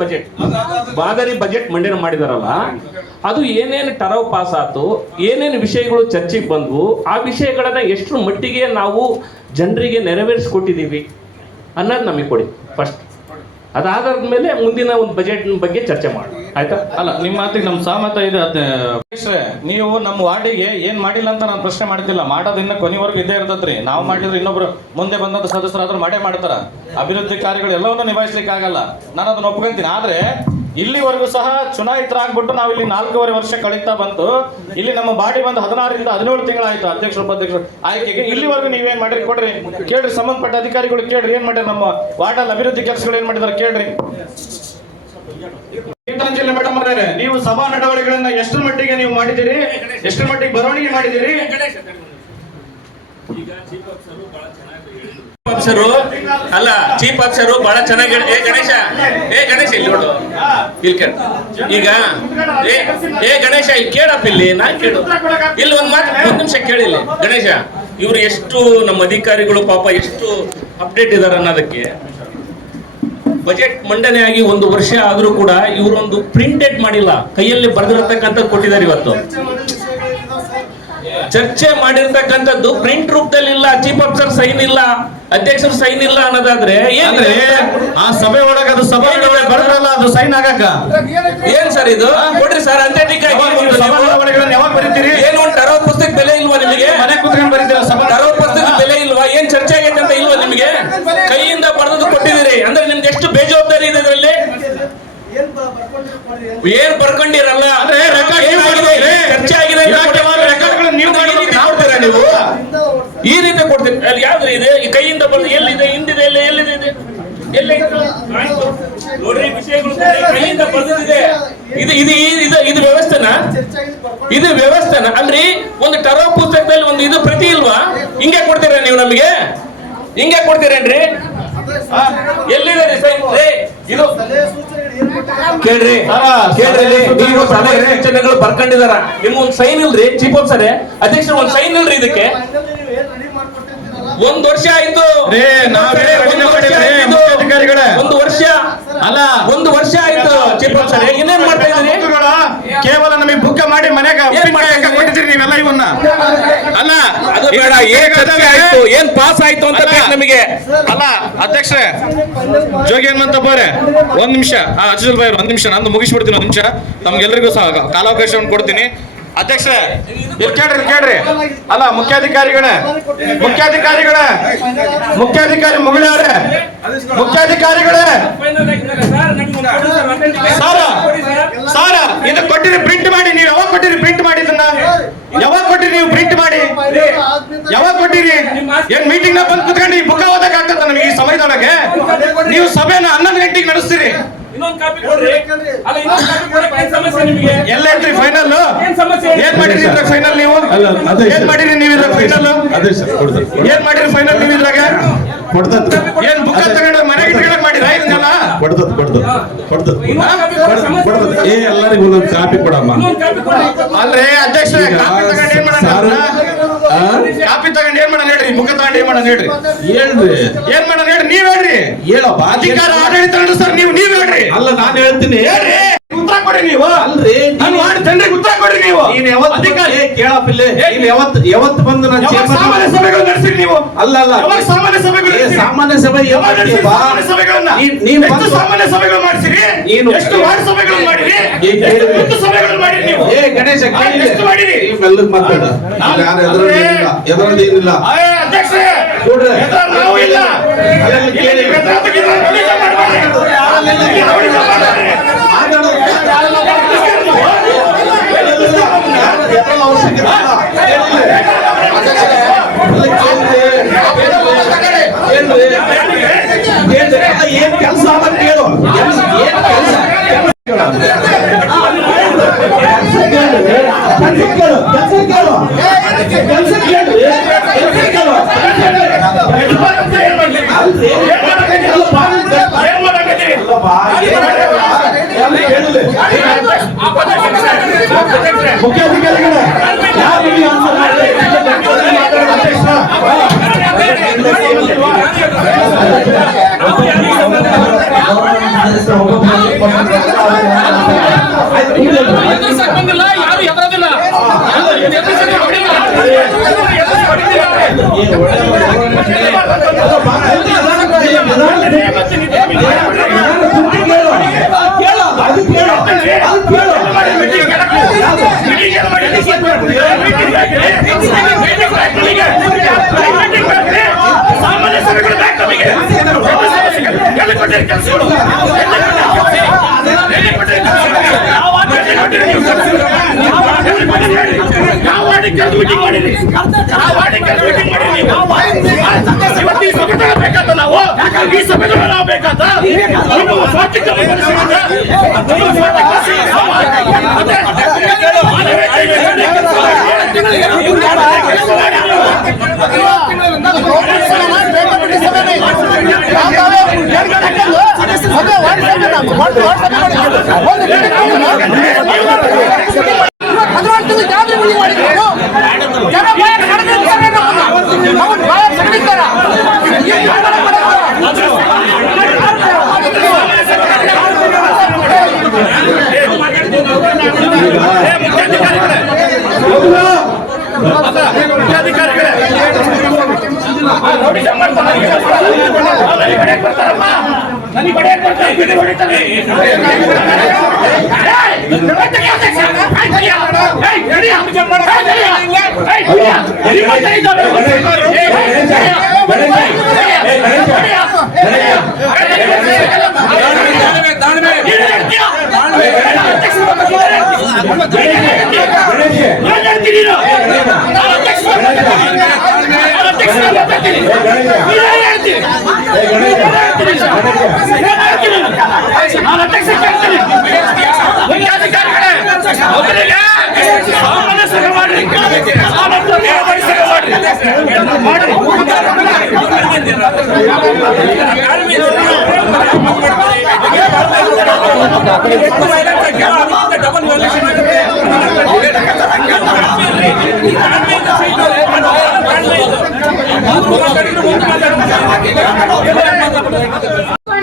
ಬಜೆಟ್ ಮಂಡನೆ ಮಾಡಿದಾರಲ್ಲ, ಅದು ಏನೇನು ಟರವ್ ಪಾಸ್ ಆಯ್ತು, ಏನೇನು ವಿಷಯಗಳು ಚರ್ಚೆಗೆ ಬಂದ್ವು, ಆ ವಿಷಯಗಳನ್ನ ಎಷ್ಟು ಮಟ್ಟಿಗೆ ನಾವು ಜನರಿಗೆ ನೆರವೇರಿಸಿಕೊಟ್ಟಿದ್ದೀವಿ ಅನ್ನೋದು ನಮಗೆ ಕೊಡಿ ಫಸ್ಟ್. ಅದಾದ್ಮೇಲೆ ಮುಂದಿನ ಒಂದು ಬಜೆಟ್ ಬಗ್ಗೆ ಚರ್ಚೆ ಮಾಡಿ, ಆಯ್ತಾ? ಅಲ್ಲ, ನಿಮ್ಮ ಮಾತಿಗೆ ನಮ್ಮ ಸಹಮತ ಇದೆ ಅಧ್ಯಕ್ಷರೇ. ನೀವು ನಮ್ಮ ವಾರ್ಡಿಗೆ ಏನ್ ಮಾಡಿಲ್ಲ ಅಂತ ನಾನು ಪ್ರಶ್ನೆ ಮಾಡ್ತಿಲ್ಲ, ಮಾಡೋದು ಇನ್ನ ಕೊನೆವರೆಗೂ ಇದ್ದೇ ಇರ್ತದ್ರಿ. ನಾವು ಮಾಡಿದ್ರೆ ಇನ್ನೊಬ್ರು ಮುಂದೆ ಬಂದಂತ ಸದಸ್ಯರಾದ್ರೂ ಮಾಡೇ ಮಾಡ್ತಾರ. ಅಭಿವೃದ್ಧಿ ಕಾರ್ಯಗಳು ಎಲ್ಲವನ್ನೂ ನಿಭಾಯಿಸ್ಲಿಕ್ಕೆ ಆಗಲ್ಲ, ನಾನು ಅದನ್ನ ಒಪ್ಕೊಂತೀನಿ. ಆದ್ರೆ ಇಲ್ಲಿವರೆಗೂ ಸಹ ಚುನಾಯಿತರಾಗ್ಬಿಟ್ಟು ನಾವು ಇಲ್ಲಿ 4.5 ವರ್ಷ ಕಳೀತಾ ಬಂತು. ಇಲ್ಲಿ ನಮ್ಮ ಬಾಡಿ ಬಂದು 16ರಿಂದ 17 ತಿಂಗಳಾಯ್ತು ಅಧ್ಯಕ್ಷರು ಉಪಾಧ್ಯಕ್ಷರು ಆಯ್ಕೆಗೆ. ಇಲ್ಲಿವರೆಗೂ ನೀವೇನ್ ಮಾಡಿರಿ ಕೊಡ್ರಿ, ಕೇಳ್ರಿ, ಸಂಬಂಧಪಟ್ಟ ಅಧಿಕಾರಿಗಳು ಕೇಳ್ರಿ, ಏನ್ ಮಾಡ್ರಿ, ನಮ್ಮ ವಾರ್ಡಲ್ಲಿ ಅಭಿವೃದ್ಧಿ ಕೆಲಸಗಳು ಏನ್ ಮಾಡಿದಾರೆ ಕೇಳ್ರಿ. ಗೀತಾಂಜಲಿ ಮೇಡಮ್ ಅವರೇ, ನೀವು ಸಭಾ ನಡವಳಿಕೆಗಳನ್ನ ಎಷ್ಟರ ಮಟ್ಟಿಗೆ ನೀವು ಮಾಡಿದಿರಿ, ಎಷ್ಟರ ಮಟ್ಟಿಗೆ ಬರವಣಿಗೆ ಮಾಡಿದಿರಿ? ಅಲ್ಲ, ಚೀಫ್ ಆಫೀಸರು ಬಹಳ ಚೆನ್ನಾಗಿ ಗಣೇಶ ಇಲ್ಲಿ ನೋಡು, ಇಲ್ಲಿ ಕೇಳ. ಈಗ ಗಣೇಶ ಇಲ್ಲಿ ಕೇಳಪ್ಪ, ಇಲ್ಲಿ ನಾನ್ ಕೇಳು, ಇಲ್ಲಿ ಒಂದ್ ನಿಮಿಷ ಕೇಳಿಲ್ಲ ಗಣೇಶ. ಇವ್ರು ಎಷ್ಟು ನಮ್ಮ ಅಧಿಕಾರಿಗಳು ಪಾಪ ಎಷ್ಟು ಅಪ್ಡೇಟ್ ಇದಾರೆ ಅನ್ನೋದಕ್ಕೆ. ಬಜೆಟ್ ಮಂಡನೆ ಆಗಿ 1 ವರ್ಷ ಆದ್ರೂ ಕೂಡ ಇವರೊಂದು ಪ್ರಿಂಟೆಡ್ ಮಾಡಿಲ್ಲ, ಕೈಯಲ್ಲಿ ಬರೆದಿರತಕ್ಕಂಥದ್ದು ಕೊಟ್ಟಿದ್ದಾರೆ. ಇವತ್ತು ಚರ್ಚೆ ಮಾಡಿರ್ತಕ್ಕಂಥದ್ದು ಪ್ರಿಂಟ್ ರೂಪದಲ್ಲಿ ಇಲ್ಲ, ಚೀಫ್ ಆಫೀಸರ್ ಸೈನ್ ಇಲ್ಲ, ಅಧ್ಯಕ್ಷರು ಸೈನ್ ಇಲ್ಲ ಅನ್ನೋದಾದ್ರೆ ಅಂದ್ರೆ ಆ ಸಭೆ ಒಳಗೆ ಅದು ಸಭೆ ಬರಲ್ಲ, ಅದು ಸೈನ್ ಆಗಕ್ಕ ಏನ್ ಸರ್ ಇದು? ಕೊಡ್ರಿ ಸರ್, ಅಥೆಂಟಿಕ್ ಆಗಿ ಯಾವಾಗ ಬರೀತೀರಿ? ಏನು ಒಂದು ಟರೋ ಪುಸ್ತಕ ಬೆಲೆ ಇಲ್ವಾ ನಿಮಗೆ? ಮನೆ ಕೂತ್ಕೊಂಡು ಬರೀತೀರಾ? ಟರೋ ಪುಸ್ತಕ ಬೆಲೆ ಇಲ್ವಾ? ಏನ್ ಚರ್ಚೆ ಆಗೈತೆ ಅಂತ ಇಲ್ವಾ ನಿಮಗೆ? ಏನ್ ಬರ್ಕೊಂಡಿರಲ್ಲ ಅಂದ್ರೆ ಚರ್ಚೆ ಆಗಿದೆ ನೀವು ಈ ರೀತಿ ಕೊಡ್ತೀರಿ. ಅಲ್ಲಿ ಯಾವ್ದು ಇದೆ ಈ ಕೈಯಿಂದ ಬಂದು ಎಲ್ಲಿದೆ ಹಿಂದಿದೆ ಎಲ್ಲಿದೆ ಇದೆ ಎಲ್ಲಿ ನೋಡ್ರಿ ವಿಷಯಗಳು ಕೈಯಿಂದ ಬರ್ದಿದೆ. ಇದು ವ್ಯವಸ್ಥೆನಾ? ಇದು ವ್ಯವಸ್ಥೆನಾ ಅಲ್ರಿ? ಒಂದು ಟರೋ ಪುಸ್ತಕದಲ್ಲಿ ಒಂದು ಇದು ಪ್ರತಿ ಇಲ್ವಾ? ಹಿಂಗೆ ಕೊಡ್ತೀರಾ ನೀವು ನಮಗೆ? ಹಿಂಗೆ ಕೊಡ್ತೀರೇನ್ರಿ? ಎಲ್ಲಿದೆ ಇದು ಕೇಳ್ರಿ ನೀವು ಸಲಹೆ ಸೂಚನೆಗಳು ಬರ್ಕೊಂಡಿದಾರ. ನಿಮ್ ಒಂದ್ ಸೈನ್ ಇಲ್ರಿ ಚೀಫ್ ಆಫೀಸರ್ ಅಧ್ಯಕ್ಷರು, ಒಂದ್ ಸೈನ್ ಇಲ್ರಿ ಇದಕ್ಕೆ. 1 ವರ್ಷ ಆಯ್ತು. 1 ವರ್ಷ ಅಲ್ಲ 1 ವರ್ಷ ಆಯ್ತು ಚೀಫ್ ಆಫೀಸರ್, ಇನ್ನೇನ್ ಮಾಡ್ತಾ ಇದ್ರಿ? ಕೇವಲ ನಮಗೆ ಬುಕ್ ಮಾಡಿ ಮನೆಗೆ ಕೊಟ್ಟಿದ್ದೀರಿ ನೀವೆಲ್ಲ ಇವನ್ನ. ಅಲ್ಲ ಅದು ಬೇಡ, ಏನ್ ಚರ್ಚೆ ಆಯ್ತು, ಏನ್ ಪಾಸ್ ಆಯ್ತು ಅಂತ ಬೇಕು ನಮಗೆ. ಅಲ್ಲ ಅಧ್ಯಕ್ಷರೇ, ಜೋಗಿ ಹನುಮಂತಪ್ಪ ಅವರೇ ಒಂದ್ ನಿಮಿಷ, ಅಜುಲ್ ಭಾಯಿ ಒಂದ್ ನಿಮಿಷ, ನಂದು ಮುಗಿಸ್ಬಿಡ್ತೀನಿ. 1 ನಿಮಿಷ ತಮ್ಗೆಲ್ರಿಗೂ ಸಹ ಕಾಲಾವಕಾಶವನ್ನು ಕೊಡ್ತೀನಿ. ಅಧ್ಯಕ್ಷರೇ ಇಲ್ಲಿ ಕೇಳ್ರಿ. ಅಲ್ಲ ಮುಖ್ಯಾಧಿಕಾರಿಗಳೇ ಮುಗಿಳವ್ರೆ, ಮುಖ್ಯಾಧಿಕಾರಿಗಳೇ ಸಾರ ಇದು ಕೊಟ್ಟಿರಿ, ಪ್ರಿಂಟ್ ಮಾಡಿ. ನೀವು ಯಾವಾಗ ಕೊಟ್ಟಿರಿ ಪ್ರಿಂಟ್ ಮಾಡಿ? ಇದನ್ನ ಯಾವಾಗ ಕೊಟ್ಟಿರಿ ನೀವು ಪ್ರಿಂಟ್ ಮಾಡಿ? ಯಾವಾಗ ಕೊಟ್ಟಿರಿ? ಏನ್ ಮೀಟಿಂಗ್ ನ ಬಂದು ಕುತ್ಕೊಂಡು ಈ ಬುಕ್ ಓದಕ್ ಆಗ್ತದ ನಮಗೆ? ಈ ಸಮಯದೊಳಗೆ ನೀವು ಸಭೆನ 11 ಗಂಟೆಗೆ ನಡೆಸ್ತೀರಿ. ಎಲ್ಲ ಐತ್ರಿ ಫೈನಲ್? ಏನ್ ಮಾಡಿರಿ ಇದ್ರಾಗ ಫೈನಲ್ ನೀವು? ಏನ್ ಮಾಡಿರಿ ನೀವು ಇದ್ರಾಗ ಫೈನಲ್? ಏನ್ ಮಾಡಿರಿ ಫೈನಲ್ ನೀವು ಇದ್ರಾಗ? ಏನ್ ಬುಕ್ ತಗೊಂಡು ಮನೆಗೆ ಇಟ್ಕೊಳಕ್ ಮಾಡಿರ ಇದನ್ನೆಲ್ಲ? ಎಲ್ಲರಿಗೂ ಒಂದೊಂದು ಕಾಪಿ ಕೊಡಮ್ಮ. ಅಂದ್ರೆ ಅಧ್ಯಕ್ಷ ಕಾಪಿ ತಗೊಂಡು ಏನ್ ಮಾಡೋಣ? ಕಾಪಿ ತಗೊಂಡು ಏನ್ ಮಾಡೋಣ ಹೇಳ್ರಿ? ಬುಕ್ ತಗೊಂಡು ಏನ್ ಮಾಡೋಣ ಹೇಳ್ರಿ? ಏನ್ ಮಾಡೋಣ ಹೇಳ್ರಿ? ನೀವ್ ಹೇಳ್ರಿ. ಹೇಳಪ್ಪ, ಅಧಿಕಾರ ಆಡಳಿತ ನಡೆಸ್ತಾರೆ ನೀವು ಹೇಳ್ರಿ. ಅಲ್ಲ ನಾನು ಹೇಳ್ತೀನಿ, ಹೇಳ್ರಿ, ಉತ್ತರ ಕೊಡಿ ನೀವು. ಅಲ್ರಿ ನಾನು ಮಾಡಿ ಜನರಿಗೆ ಉತ್ತರ ಕೊಡಿ ನೀವು. ನೀನ್ ಯಾವತ್ತು ಬಂದು ನಾನು ಸಾಮಾನ್ಯ ಸಭೆಗಳು ನಡೆಸಿರಿ ನೀವು? ಅಲ್ಲ ಸಾಮಾನ್ಯ ಸಭೆಗಳು ಸಾಮಾನ್ಯ ಸಭೆ ಎಷ್ಟು ಸಾಮಾನ್ಯ ಸಭೆಗಳು ಮಾಡಿಸಿರಿ? ಎಷ್ಟು ವಾರ್ಡ್ ಸಭೆಗಳು ಮಾಡಿರಿ? ಎಷ್ಟು ಸಭೆಗಳು ಮಾಡಿರಿ ನೀವು? ಗಣೇಶ ಎಷ್ಟು ಮಾಡಿರಿ? ಮೆಲ್ಲಗ್ ಮಾತಾಡ. ಎದರದೇನಿಲ್ಲ ಅಧ್ಯಕ್ಷರೇ, ನಾವು ಇಲ್ಲ ಏನ್ ಕೆಲಸ ಕೇಳು. ಮುಖ್ಯಾಧಿಕಾರಿಗಳ ಯಾರು ಎದುರೋದಿಲ್ಲ. ಸಾಮಾನ್ಯ ಸಭೆಗಳು ಬೇಕು ನಮಗೆ. ಎಲ್ಲಿ ಕೊಟ್ಟಿರಿ ಕೆಲಸಗಳು? ಯಾವ ವಾರ್ಡಿಗೆ ಕೆಲಸ ಮೀಟಿಂಗ್ ಮಾಡಿರಿ? ಇವತ್ತು ಈ ಸಭೆಗಳು ಬೇಕಾದ ನಾವು? ಈ ಸಭೆಗಳು ನಾವು ಬೇಕಾದ? ನಿಮ್ಮ ಸ್ವಾರ್ಥಕ್ಕೆ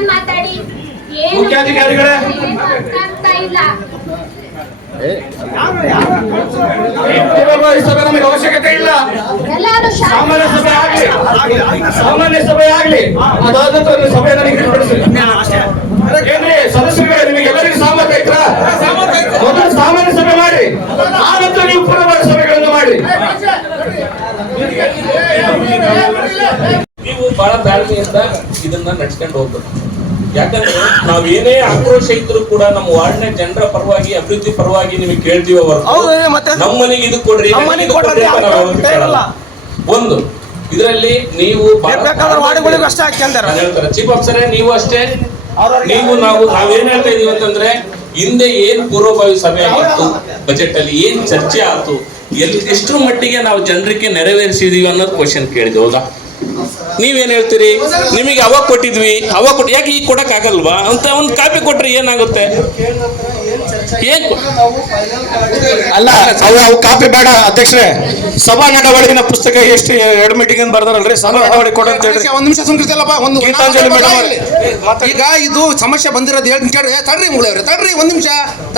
ಮಾತಾಡಿ ಮುಖ್ಯಾಧಿಕಾರಿಗಳೇ ಪೂರ್ವಭಾವಿ ಸಭೆ ನಮಗೆ ಅವಶ್ಯಕತೆ ಇಲ್ಲ. ಸಾಮಾನ್ಯ ಸಭೆ ಆಗ್ಲಿ ಅದಾದ ಸಭೆ ನನಗೆ ತಿಳಿಪಡಿಸಿ. ಏನ್ರಿ ಸದಸ್ಯರುಗಳೇ, ನಿಮಗೆಲ್ಲರಿಗೂ ಸಹಮತ ಐತ್ರಾ? ಮೊದಲು ಸಾಮಾನ್ಯ ಸಭೆ ಮಾಡಿ, ಆ ನಂತರ ನೀವು ಪೂರ್ವಭಾವಿ ಸಭೆಗಳನ್ನು ಮಾಡಿ. ನೀವು ಬಹಳ ತಾಳ್ಮೆಯಿಂದ ಇದನ್ನ ನಡ್ಸ್ಕೊಂಡು ಹೋಗ್ಬೇಕು. ಯಾಕಂದ್ರೆ ನಾವ್ ಏನೇ ಆಕ್ರೋಶ ಇದ್ರು ಕೂಡ ನಮ್ಮ ವಾರ್ಡ್ನ ಜನರ ಪರವಾಗಿ, ಅಭಿವೃದ್ಧಿ ಪರವಾಗಿ ನಿಮಗೆ ಕೇಳ್ತೀವಿ ಹೊರತು ನಮ್ಮ ಮನೆಗೆ ಇದು ಕೊಡ್ರಿ ಒಂದು ಇದರಲ್ಲಿ ನೀವು ಹೇಳ್ತಾರೆ ಚೀಫ್ ಆಫೀಸರೇ, ನೀವು ಅಷ್ಟೇ. ನಾವೇನ್ ಹೇಳ್ತಾ ಇದೀವಿ ಅಂತಂದ್ರೆ, ಹಿಂದೆ ಏನ್ ಪೂರ್ವಭಾವಿ ಸಭೆ ಆಗಿತ್ತು, ಬಜೆಟ್ ಅಲ್ಲಿ ಏನ್ ಚರ್ಚೆ ಆಯ್ತು, ಎಷ್ಟರ ಮಟ್ಟಿಗೆ ನಾವು ಜನರಿಗೆ ನೆರವೇರಿಸಿದೀವಿ ಅನ್ನೋದು ಕ್ವಶನ್ ಕೇಳಿದ್ವಿ. ಹೌದಾ? ನೀವೇನ್ ಹೇಳ್ತೀರಿ? ನಿಮಗೆ ಅವಾಗ ಕೊಟ್ಟಿದ್ವಿ, ಯಾಕೆ ಈಗ ಕೊಡಕ್ ಆಗಲ್ವಾ ಅಂತ ಒಂದು ಕಾಪಿ ಕೊಟ್ರೆ ಏನಾಗುತ್ತೆ? ಅಲ್ಲ, ಅವು ಕಾಪಿ ಬೇಡ ಅಧ್ಯಕ್ಷರೇ. ಸಭಾ ನಡವಳಿಕೆನ ಪುಸ್ತಕ ಎಷ್ಟು 2 ಮೀಟಿಂಗ್ ಅಂತ ಬರ್ದಾರಲ್ರಿ, ಸಭಾ ನಡವಳಿಕೆ ಕೊಡ ಅಂತ ಹೇಳಿ. ಒಂದ್ ನಿಮಿಷ ಸುಮ್ಕಿರ್ತಲ್ಲಪ್ಪ. ಗೀತಾಂಜಲಿ ಮೇಡಮ್ ಈಗ ಇದು ಸಮಸ್ಯೆ ಬಂದಿರೋದು ಹೇಳಿ ಕೇಳ್ರಿ. ತಡ್ರಿ ಮುಗಳವ್ರಿ, ತಡ್ರಿ ಒಂದ್ ನಿಮಿಷ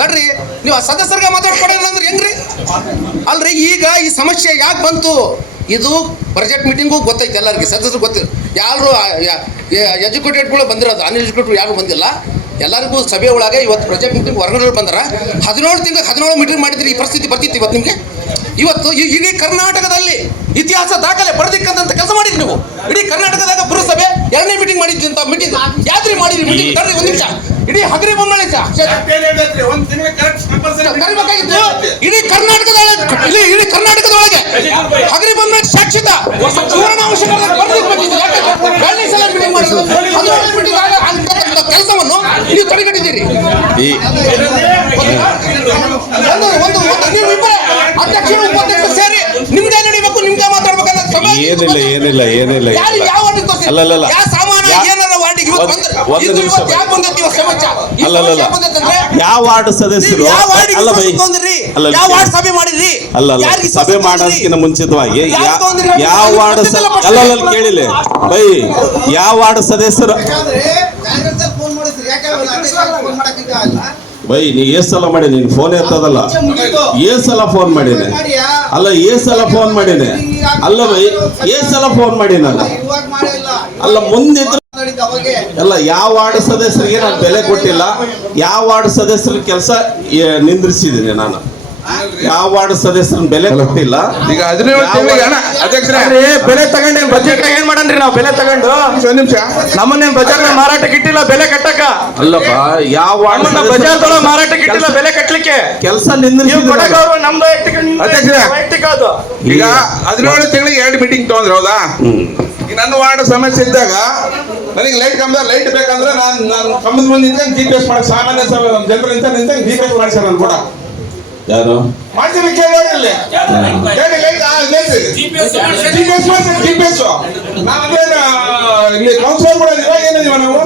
ತಡ್ರಿ. ನೀವು ಸದಸ್ಯರಿಗೆ ಮಾತಾಡ್ಕೊಡಲ್ಲ ಅಂದ್ರೆ ಹೆಂಗ್ರಿ? ಅಲ್ರಿ, ಈಗ ಈ ಸಮಸ್ಯೆ ಯಾಕೆ ಬಂತು? ಇದು ಬಜೆಟ್ ಮೀಟಿಂಗು ಗೊತ್ತೈತೆ ಎಲ್ಲರಿಗೆ, ಸದಸ್ಯರು ಗೊತ್ತಿಲ್ಲ. ಯಾರು ಎಜುಕೇಟೆಡ್ಗಳು ಬಂದಿರೋದು, ಅನ್ಎಜುಕೇಟೆಡ್ ಯಾರು ಬಂದಿಲ್ಲ. ಎಲ್ಲರಿಗೂ ಸಭೆ ಒಳಗೆ ಇವತ್ತು ಬಜೆಟ್ ಮೀಟಿಂಗ್ ಹೊರಗಡೆ ಬಂದಾರ. 17 ಮೀಟಿಂಗ್ ಮಾಡಿದ್ರಿ, ಈ ಪರಿಸ್ಥಿತಿ ಬರ್ತಿತ್ತು ಇವತ್ತು ನಿಮಗೆ. ಇವತ್ತು ಇಡೀ ಕರ್ನಾಟಕದಲ್ಲಿ ಇತಿಹಾಸ ದಾಖಲೆ ಬರೆದಿಕ್ಕಂತ ಕೆಲಸ ಮಾಡಿದ್ರಿ ನೀವು. ಇಡೀ ಕರ್ನಾಟಕದಾಗ ಪುರಸಭೆ 2ನೇ ಮೀಟಿಂಗ್ ಮಾಡಿದ್ರಿ ಅಂತ ಮೀಟಿಂಗ್ ಯಾತ್ರಿ ಮಾಡಿದ್ರಿ ಮೀಟಿಂಗ್. ತಡ್ರಿ ಒಂದ್ ನಿಮಿಷ. ಇಡೀ ಹಗರಿ ಬೊಮ್ಮಳಿ ಇಡೀ ಕರ್ನಾಟಕದೊಳಗೆ ಹಗರಿ ಬೊಮ್ಮಳಿ ಸಾಕ್ಷಿತ ಸುವರ್ಣಾಂಶ ಮೀಟಿಂಗ್ ಮಾಡಿದ್ರು. 17 ಮೀಟಿಂಗ್ ಆಗತಕ್ಕಂಥ ಕೆಲಸವನ್ನು ನೀವು ತಡೆಗಟ್ಟಿದ್ದೀರಿ. ನೀವು ಇಬ್ಬರೇ ಅಧ್ಯಕ್ಷರು ಉಪಾಧ್ಯಕ್ಷರು ಸೇರಿ ನಿಮ್ದೇ ನಡಿಬೇಕು, ನಿಮ್ದೇ ಮಾತಾಡ್ಬೇಕಂತ ಏನಿಲ್ಲ ಅಲ್ಲಲ್ಲ ಯಾವ ವಾರ್ಡ್ ಸದಸ್ಯರು ಸಭೆ ಮಾಡಿದ್ರಿ? ಸಭೆ ಮಾಡೋದಕ್ಕಿಂತ ಮುಂಚಿತವಾಗಿ ಯಾವ ವಾರ್ಡ್ ಕೇಳಿಲ್ಲ ಬೈ, ಯಾವ ವಾರ್ಡ್ ಸದಸ್ಯರು ಬೈ, ನೀ ಸಲ ಮಾಡಿ, ನೀನ್ ಫೋನ್ ಎತ್ತದಲ್ಲ. ಸಲ ಫೋನ್ ಮಾಡೀನಿ ಅಲ್ಲ, ಸಲ ಫೋನ್ ಮಾಡೀನಿ ಅಲ್ಲ ಬೈ, ಸಲ ಫೋನ್ ಮಾಡಿ ನಾನು ಅಲ್ಲ. ಮುಂದಿದ್ರು ಅಲ್ಲ, ಯಾವ ವಾರ್ಡ್ ಸದಸ್ಯರಿಗೆ ನಾನು ಬೆಲೆ ಕೊಟ್ಟಿಲ್ಲ. ಯಾವ ವಾರ್ಡ್ ಸದಸ್ಯರ ಕೆಲಸ ನಿಂದ್ರಿಸಿದ್ದೀನಿ ನಾನು. ಯಾವ ವಾರ್ಡ್ ಸದಸ್ಯರನ್ನ ಬೆಲೆ ಕೊಟ್ಟಿಲ್ಲ. ಈಗ 17 ತಿಂಗಳಿಗೆ ಬೆಲೆ ತಗೊಂಡು ಬಜೆಟ್ ಏನ್ ಮಾಡನ್ರಿ ನಾವು? ಬೆಲೆ ತಗೊಂಡು ಒಂದ್ ನಿಮಿಷ ನಮ್ಮನ್ನೇನ್ ಬಜಾರ್ ಮಾರಾಟಕ್ಕೆ ಇಟ್ಟಿಲ್ಲ ಬೆಲೆ ಕಟ್ಟಕ. ಅಲ್ಲಪ್ಪ, ಯಾವ ವಾರ್ಡ್ ಬಜಾರ್ ಮಾರಾಟಕ್ಕೆ ಇಟ್ಟಿಲ್ಲ ಬೆಲೆ ಕಟ್ಟಲಿಕ್ಕೆ. ಕೆಲಸ ನಿಂದ್ರಿಸಿದ್ರೆ ನಮ್ದು ವೈಯಕ್ತಿಕ ಅದು. ಈಗ 17 ತಿಂಗಳಿಗೆ 2 ಮೀಟಿಂಗ್ ತಗೊಂಡ್ರೆ ಹೌದಾ? ಈಗ ನನ್ನ ವಾರ್ಡ್ ಸಮಸ್ಯೆ ಇದ್ದಾಗ ನನಗೆ ಲೈಟ್ ಕಂಬ ಲೈಟ್ ಬೇಕಂದ್ರೆ ನಾನು ಕಂಬದ ಮುಂದೆ ನಿಂತ GPS ಮಾಡಿ, ಸಾಮಾನ್ಯ ಜನರು ನಿಂತ GPS ಮಾಡಿಸ್ಯಾರ ನಾನು ಕೂಡ. ಯಾರು ಮಾಡ್ತೀನಿ ಕೇಳಿ ಇಲ್ಲಿ ಕೌನ್ಸಿಲರ್ ಕೂಡ ಇವಾಗ ಏನಿದೀವ ನಾವು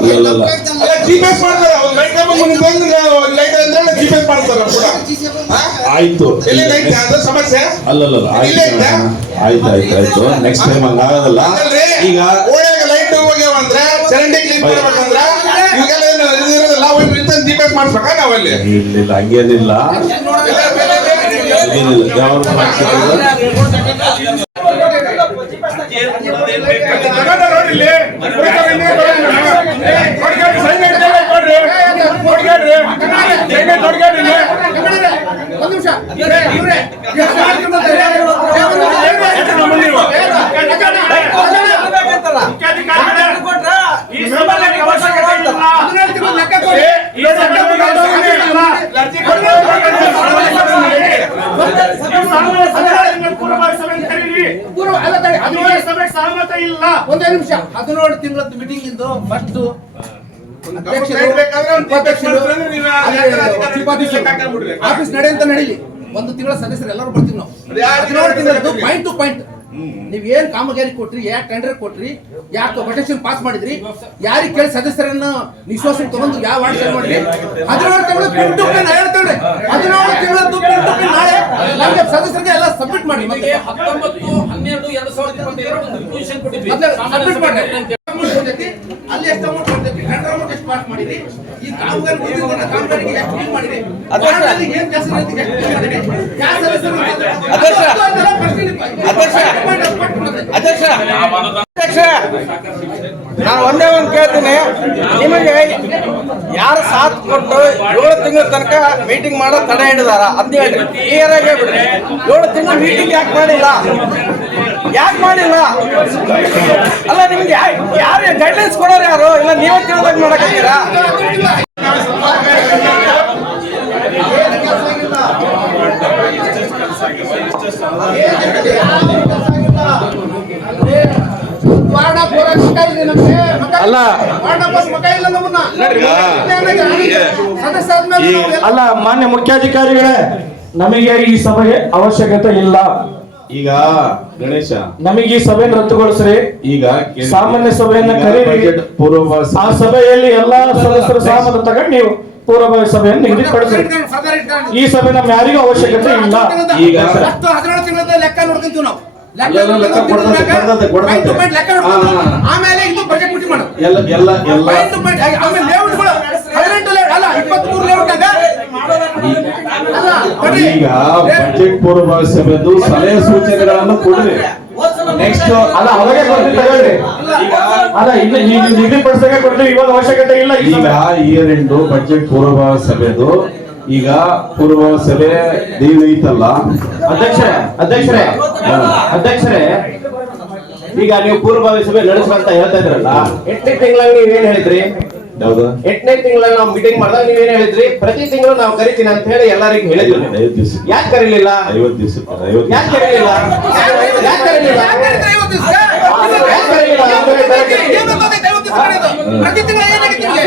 GPS ಮಾಡ್ತಾರೆ. ಲೈಟ್ ಲೈಟ್ ಅಂದ್ರೆ GPS ಮಾಡ್ತಾರೆ ಕೂಡ. ಆಯ್ತು, ಎಲ್ಲಿ ಲೈಟ್ ಅದು ಸಮಸ್ಯೆ ಅಲ್ಲಲ್ಲ, ಆಯ್ತು ನೆಕ್ಸ್ಟ್ ಟೈಮ್ ಹಂಗಾಗಲ್ಲ. ಈಗ ಓಣ್ಯಾಗ ಲೈಟ್ ಹೋಗ್ಯಾವ ಅಂದ್ರೆ ಚರಂಡಿ ಕ್ಲೀನ್ ಮಾಡ್ಬೇಕಂದ್ರ ಇವಾಗೆಲ್ಲ ಇರೋದಿಲ್ಲ, GPS ಮಾಡ್ಬೇಕಾ ನಾವಲ್ಲಿ? ಇಲ್ಲ, ಹಂಗೇನಿಲ್ಲ. ಈ ಪೂರ್ವಭಾವಿ ಸಭೆ ಕರೀರಿ. ಪೂರ್ವ ಅಲ್ಲ ತಡಿ, ಹದಿನೇಳು ಸಭೆಗೆ ಸಹಮತ ಇಲ್ಲ. ಒಂದೇ ನಿಮಿಷ. 17 ತಿಂಗಳದ್ದು ಮೀಟಿಂಗ್ ಇಂದು ಫಸ್ಟ್ ಆಫೀಸ್ ನಡೆ ಅಂತ ನಡೀಲಿ. 1 ತಿಂಗಳ ಸದಸ್ಯರು ಎಲ್ಲರೂ ಬರ್ತೀವಿ ನಾವು. 17 ತಿಂಗಳದ್ದು ಪಾಯಿಂಟ್ ಟು ಪಾಯಿಂಟ್ ನೀವ್ ಏನ್ ಕಾಮಗಾರಿ ಕೊಟ್ರಿ, ಯಾಕೆ ಟೆಂಡರ್ ಕೊಟ್ರಿ, ಯಾಕೆ ಕೊಟೇಶನ್ ಪಾಸ್ ಮಾಡಿದ್ರಿ, ಯಾರಿಗೆ ಕೇಳಿ ಸದಸ್ಯರನ್ನ ನಿಶ್ವಾಸ ತಗೊಂಡು ಯಾವ ವಾರ್ಡ್ ಸೇರ್ ಮಾಡಿದ್ರಿ. 17 ತಿಂಗಳು ಪ್ರಿಂಟ್ ಟು ಪ್ರಿಂಟ್ ಹೇಳ್ತೇವೆ. 17 ತಿಂಗಳದ್ದು ಪ್ರಿಂಟ್ ಟು ಪ್ರಿಂಟ್ ನಾಳೆ ನಮ್ಗೆ ಸದಸ್ಯರಿಗೆ ಎಲ್ಲ ಸಬ್ಮಿಟ್ ಮಾಡಿ. 19/12/2022 ಸಬ್ಮಿಟ್ ಮಾಡಿ. ಅಲ್ಲಿ ಎಷ್ಟು ಅಮೌಂಟ್ ಬರ್ತೈತಿ, ಟೆಂಡರ್ ಅಮೌಂಟ್ ಎಷ್ಟು ಪಾಸ್ ಮಾಡಿದ್ರಿ, ಈ ಕಾಮಗಾರಿಗೆ ಎಷ್ಟು ಬಿಲ್ ಮಾಡಿದ್ರಿ, ಏನ್ ಕೆಲಸ ನಡೆದಿದೆ, ಎಷ್ಟು ಬಿಲ್ ಮಾಡಿದ್ರಿ, ಯಾವ ಸದಸ್ಯರು ಅಧ್ಯಕ್ಷ, ನಾನು ಒಂದೇ ಒಂದು ಕೇಳ್ತೀನಿ, ನಿಮಗೆ ಯಾರು ಸಾಥ್ ಕೊಟ್ಟು 7 ತಿಂಗಳ ತನಕ ಮೀಟಿಂಗ್ ಮಾಡೋ ತಡೆ ಹಿಡಿದಾರ ಅಂತ ಹೇಳ್ರಿ. ಕ್ಲಿಯರ್ ಆಗಿ ಹೇಳ್ಬಿಡ್ರಿ. 7 ತಿಂಗಳು ಮೀಟಿಂಗ್ ಯಾಕೆ ಮಾಡಿಲ್ಲ? ಅಲ್ಲ, ನಿಮ್ಗೆ ಯಾರು ಗೈಡ್ಲೈನ್ಸ್ ಕೊಡೋರು ಯಾರು? ಇಲ್ಲ ನೀವೇ ತಿಳಿದಾಗ ಮಾಡಕತ್ತೀರಾ? ಅಲ್ಲ ಅಲ್ಲ, ಮಾನ್ಯ ಮುಖ್ಯಾಧಿಕಾರಿಗಳೇ, ನಮಗೆ ಈ ಸಭೆಗೆ ಅವಶ್ಯಕತೆ ಇಲ್ಲ. ಈಗ ಗಣೇಶ, ನಮಗೆ ಈ ಸಭೆಯನ್ನು ರದ್ದುಗೊಳಿಸ್ರಿ. ಈಗ ಸಾಮಾನ್ಯ ಸಭೆಯನ್ನ ಕರೀರಿ. ಆ ಸಭೆಯಲ್ಲಿ ಎಲ್ಲಾ ಸದಸ್ಯರ ಸಹಮತ ತಗೊಂಡು ನೀವು ಪೂರ್ವಭಾವಿ ಸಭೆಯನ್ನು ನಿಗದಿಪಡಿಸ್ರಿ. ಈ ಸಭೆ ನಮ್ಮ ಯಾರಿಗೂ ಅವಶ್ಯಕತೆ ಇಲ್ಲ. ಈಗ 17 ತಿಂಗಳ ಲೆಕ್ಕ ನೋಡ್ಕೊಂತೀವಿ ನಾವು. ಆಮೇಲೆ ಇದು ಬಜೆಟ್ ಮೀಟಿಂಗ್ ಮಾಡೋದು. ಆಮೇಲೆ ಲೇಔಟ್ಗಳು 18 ಲೇಔಟ್ ಅಲ್ಲ 23 ಲೇಔಟ್ನಾಗ ಈಗ ಬಜೆಟ್ ಪೂರ್ವಭಾವಿ ಸಭೆದು ಸಲಹೆ ಸೂಚನೆಗಳನ್ನು ಕೊಡ್ರಿ. ನೆಕ್ಸ್ಟ್ ಅಲ್ಲ, ಅವಾಗೆ ತಗೊಳ್ಳಿ. ಅಲ್ಲ, ಇನ್ನು ನೀವು ನಿಗದಿಪಡಿಸಿದಾಗ ಕೊಡ್ತೀವಿ. ಇವಾಗ ಅವಶ್ಯಕತೆ ಇಲ್ಲ. ಈಗ ಇಯರ್ ಎಂಡ್ ಬಜೆಟ್ ಪೂರ್ವಭಾವಿ ಸಭೆದು ಈಗ ಪೂರ್ವಭಾವಿ ಸಭೆ ನೀವು ಐತಲ್ಲ ಅಧ್ಯಕ್ಷರೇ, ಈಗ ನೀವು ಪೂರ್ವಭಾವಿ ಸಭೆ ನಡೆಸುವಂತ ಹೇಳ್ತಾ ಇದ್ರಲ್ಲ, 8ನೇ ತಿಂಗಳಲ್ಲಿ ನೀವೇನ್ ಹೇಳಿದ್ರಿ? ಯಾವ್ದು 8ನೇ ತಿಂಗಳಲ್ಲಿ ನಾವು ಮೀಟಿಂಗ್ ಮಾಡಿದಾಗ ನೀವೇನ್ ಹೇಳಿದ್ರಿ? ಪ್ರತಿ ತಿಂಗಳು ನಾವು ಕರಿತೀನಿ ಅಂತ ಹೇಳಿ ಎಲ್ಲರಿಗೂ ಹೇಳಿದ್ರಿ. 5 ದಿವಸ ಯಾಕೆ ಕರೀಲಿಲ್ಲ? 50 ದಿವಸಕ್ಕೆ ಯಾಕೆ ಕರೀಲಿಲ್ಲ?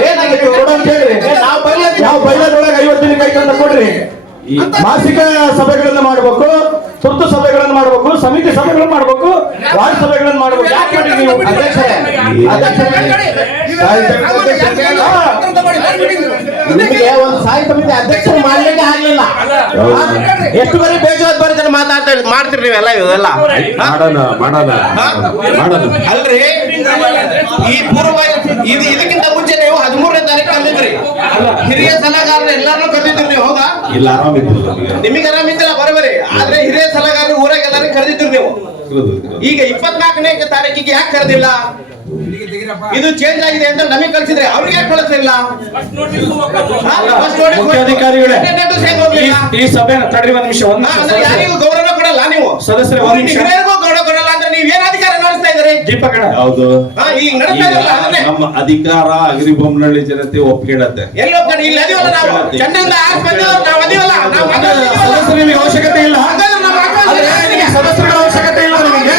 ಏನಾಗಿತ್ತು ಕೊಡು ಅಂತ ಹೇಳ್ರಿ. ನಾವು ಬೈಲದೊಳಗೆ 50 ದಿನಕ್ಕೆ ಆಯ್ತು ಅಂತ ಕೊಡ್ರಿ. ಮಾಸಿಕ ಸಭೆಗಳನ್ನ ಮಾಡಬೇಕು, ತುರ್ತು ಸಭೆಗಳನ್ನು ಮಾಡಬೇಕು, ಸಮಿತಿ ಸಭೆಗಳನ್ನು ಮಾಡಬೇಕು, ವಾರ್ಡ್ ಸಭೆಗಳನ್ನು ಮಾಡಬೇಕು. ಯಾಕೆ ಮಾಡಿ ನೀವು? ನಿಮಗೆ ಒಂದು ಸ್ಥಾಯಿ ಸಮಿತಿ ಅಧ್ಯಕ್ಷರು ಮಾಡ್ಲಿಕ್ಕೆ ಆಗ್ಲಿಲ್ಲ. ಎಷ್ಟು ಬರೀ ಬೇಜವಾಬ್ದಾರಿ ಮಾಡ್ತೀರಿ ನೀವೆಲ್ಲ ಇವೆಲ್ಲ. ಅಲ್ರಿ, ಈ ಪೂರ್ವ ಇದಕ್ಕಿಂತ ಮುಂಚೆ ನೀವು 13ನೇ ತಾರೀಕು ಕರೆದಿದ್ರಿ. ಹಿರಿಯ ಸಲಹೆಗಾರರು ಎಲ್ಲಾರು ಕರೆದಿದ್ರಿ ನೀವು, ಹೌದಾ? ಇಲ್ಲ, ಆರಾಮಿದ್ದಿಲ್ಲ ನಿಮಗೆ ಆರಾಮಿದ್ದಿಲ್ಲ, ಬರೋಬರಿ. ಆದ್ರೆ ಹಿರಿಯ ಸಲಹೆಗಾರರು ಊರಾಗ ಎಲ್ಲರೂ ಕರೆದಿದ್ರು ನೀವು. ಈಗ 24ನೇ ತಾರೀಕಿಗೆ ಯಾಕೆ ಕರೆದಿಲ್ಲ? ಇದು ಚೇಂಜ್ ಆಗಿದೆ ಅಂತ ನಮಗೆ ಕಳಿಸಿದ್ರೆ ಅವ್ರಿಗೆ ಯಾಕೆ ಕಳಿಸಲಿಲ್ಲ? ಮುಖ್ಯಾಧಿಕಾರಿಗಳೇ, ಈ ಸಭೆ ತಡ್ರಿ ಒಂದು ನಿಮಿಷ. ಯಾರಿಗೂ ಗೌರವ ಕೊಡಲ್ಲ ನೀವು ಸದಸ್ಯರೇ, ಒಂದು ನಿಮಿಷ. ಗೌರವ ಕೊಡಲ್ಲ ಅಂದ್ರೆ ನೀವ್ ಏನ್ ಅಧಿಕಾರ ನಡೆಸ್ತಾ ಇದ್ರಿ? ದೀಪಕಣ್ಣ, ಹೌದು, ಈಗ ನಡೆಸ್ತಾ ಇದ್ರಲ್ಲ ಅದನ್ನೇ. ನಮ್ಮ ಅಧಿಕಾರ ಅಗ್ರಿಬೊಮ್ಮನಹಳ್ಳಿ ಜನತೆ ಒಪ್ಪಿಕೊಳ್ಳುತ್ತೆ. ಎಲ್ಲಿ ಹೋಗ್ತಾರೆ? ಇಲ್ಲಿ ಅದೀವಲ್ಲ ನಾವು, ಚಂದ್ರದಿಂದ ಆರ್ಸ್ ಬಂದಿವಲ್ಲ ನಾವು, ಅದೀವಲ್ಲ ನಾವು. ಸದಸ್ಯರು ನಿಮಗೆ ಅವಶ್ಯಕತೆ ಇಲ್ಲ. ಸದಸ್ಯರುಗಳ ಅವಶ್ಯಕತೆ ಇಲ್ಲ ನಿಮಗೆ.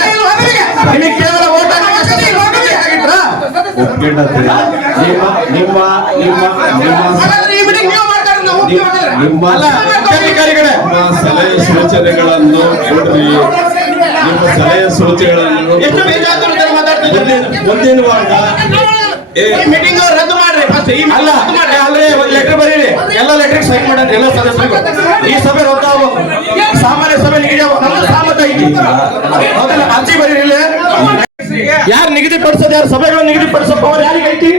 ನಿಮಗೆ ಕೇವಲ ಓಟ್ ಹಾಕಿ ಒಪ್ಪಿಕೊಳ್ಳುತ್ತೆ. ನಿಮ್ಮ ಮುಖ್ಯಾಧಿಕಾರಿಗಳೇ, ಸಲಹೆ ಸೂಚನೆಗಳನ್ನು ಕೊಡ್ರಿ. ನಿಮ್ಮ ಸಲಹೆ ಸೂಚನೆಗಳನ್ನು ಎಷ್ಟು ಬೇಜಾರು ಮಾತಾಡ್ತಿದ್ದೀರಿ? ಮುಂದಿನ ವಾರ ಮೀಟಿಂಗ್ ರದ್ದು ಮಾಡ್ರಿ. ಅಲ್ಲ, ಅಲ್ರಿ, ಒಂದು ಲೆಟರ್ ಬರೀರಿ. ಎಲ್ಲ ಲೆಟರ್ ಸೈನ್ ಮಾಡಿ ಎಲ್ಲ ಸದಸ್ಯರು. ಈ ಸಭೆ ರದ್ದು, ಸಾಮಾನ್ಯ ಸಭೆ ನಿಗದಿ ನಮ್ದು ಸಹಮತ ಐತಿ. ಹೌದಲ್ಲ? ಅರ್ಜಿ ಬರೀರಿ. ಯಾರು ನಿಗದಿಪಡಿಸೋದು, ಯಾರು ಸಭೆಗಳನ್ನು ನಿಗದಿಪಡಿಸೋ ಪವರ್ ಯಾರಿಗೆ ಐತಿ?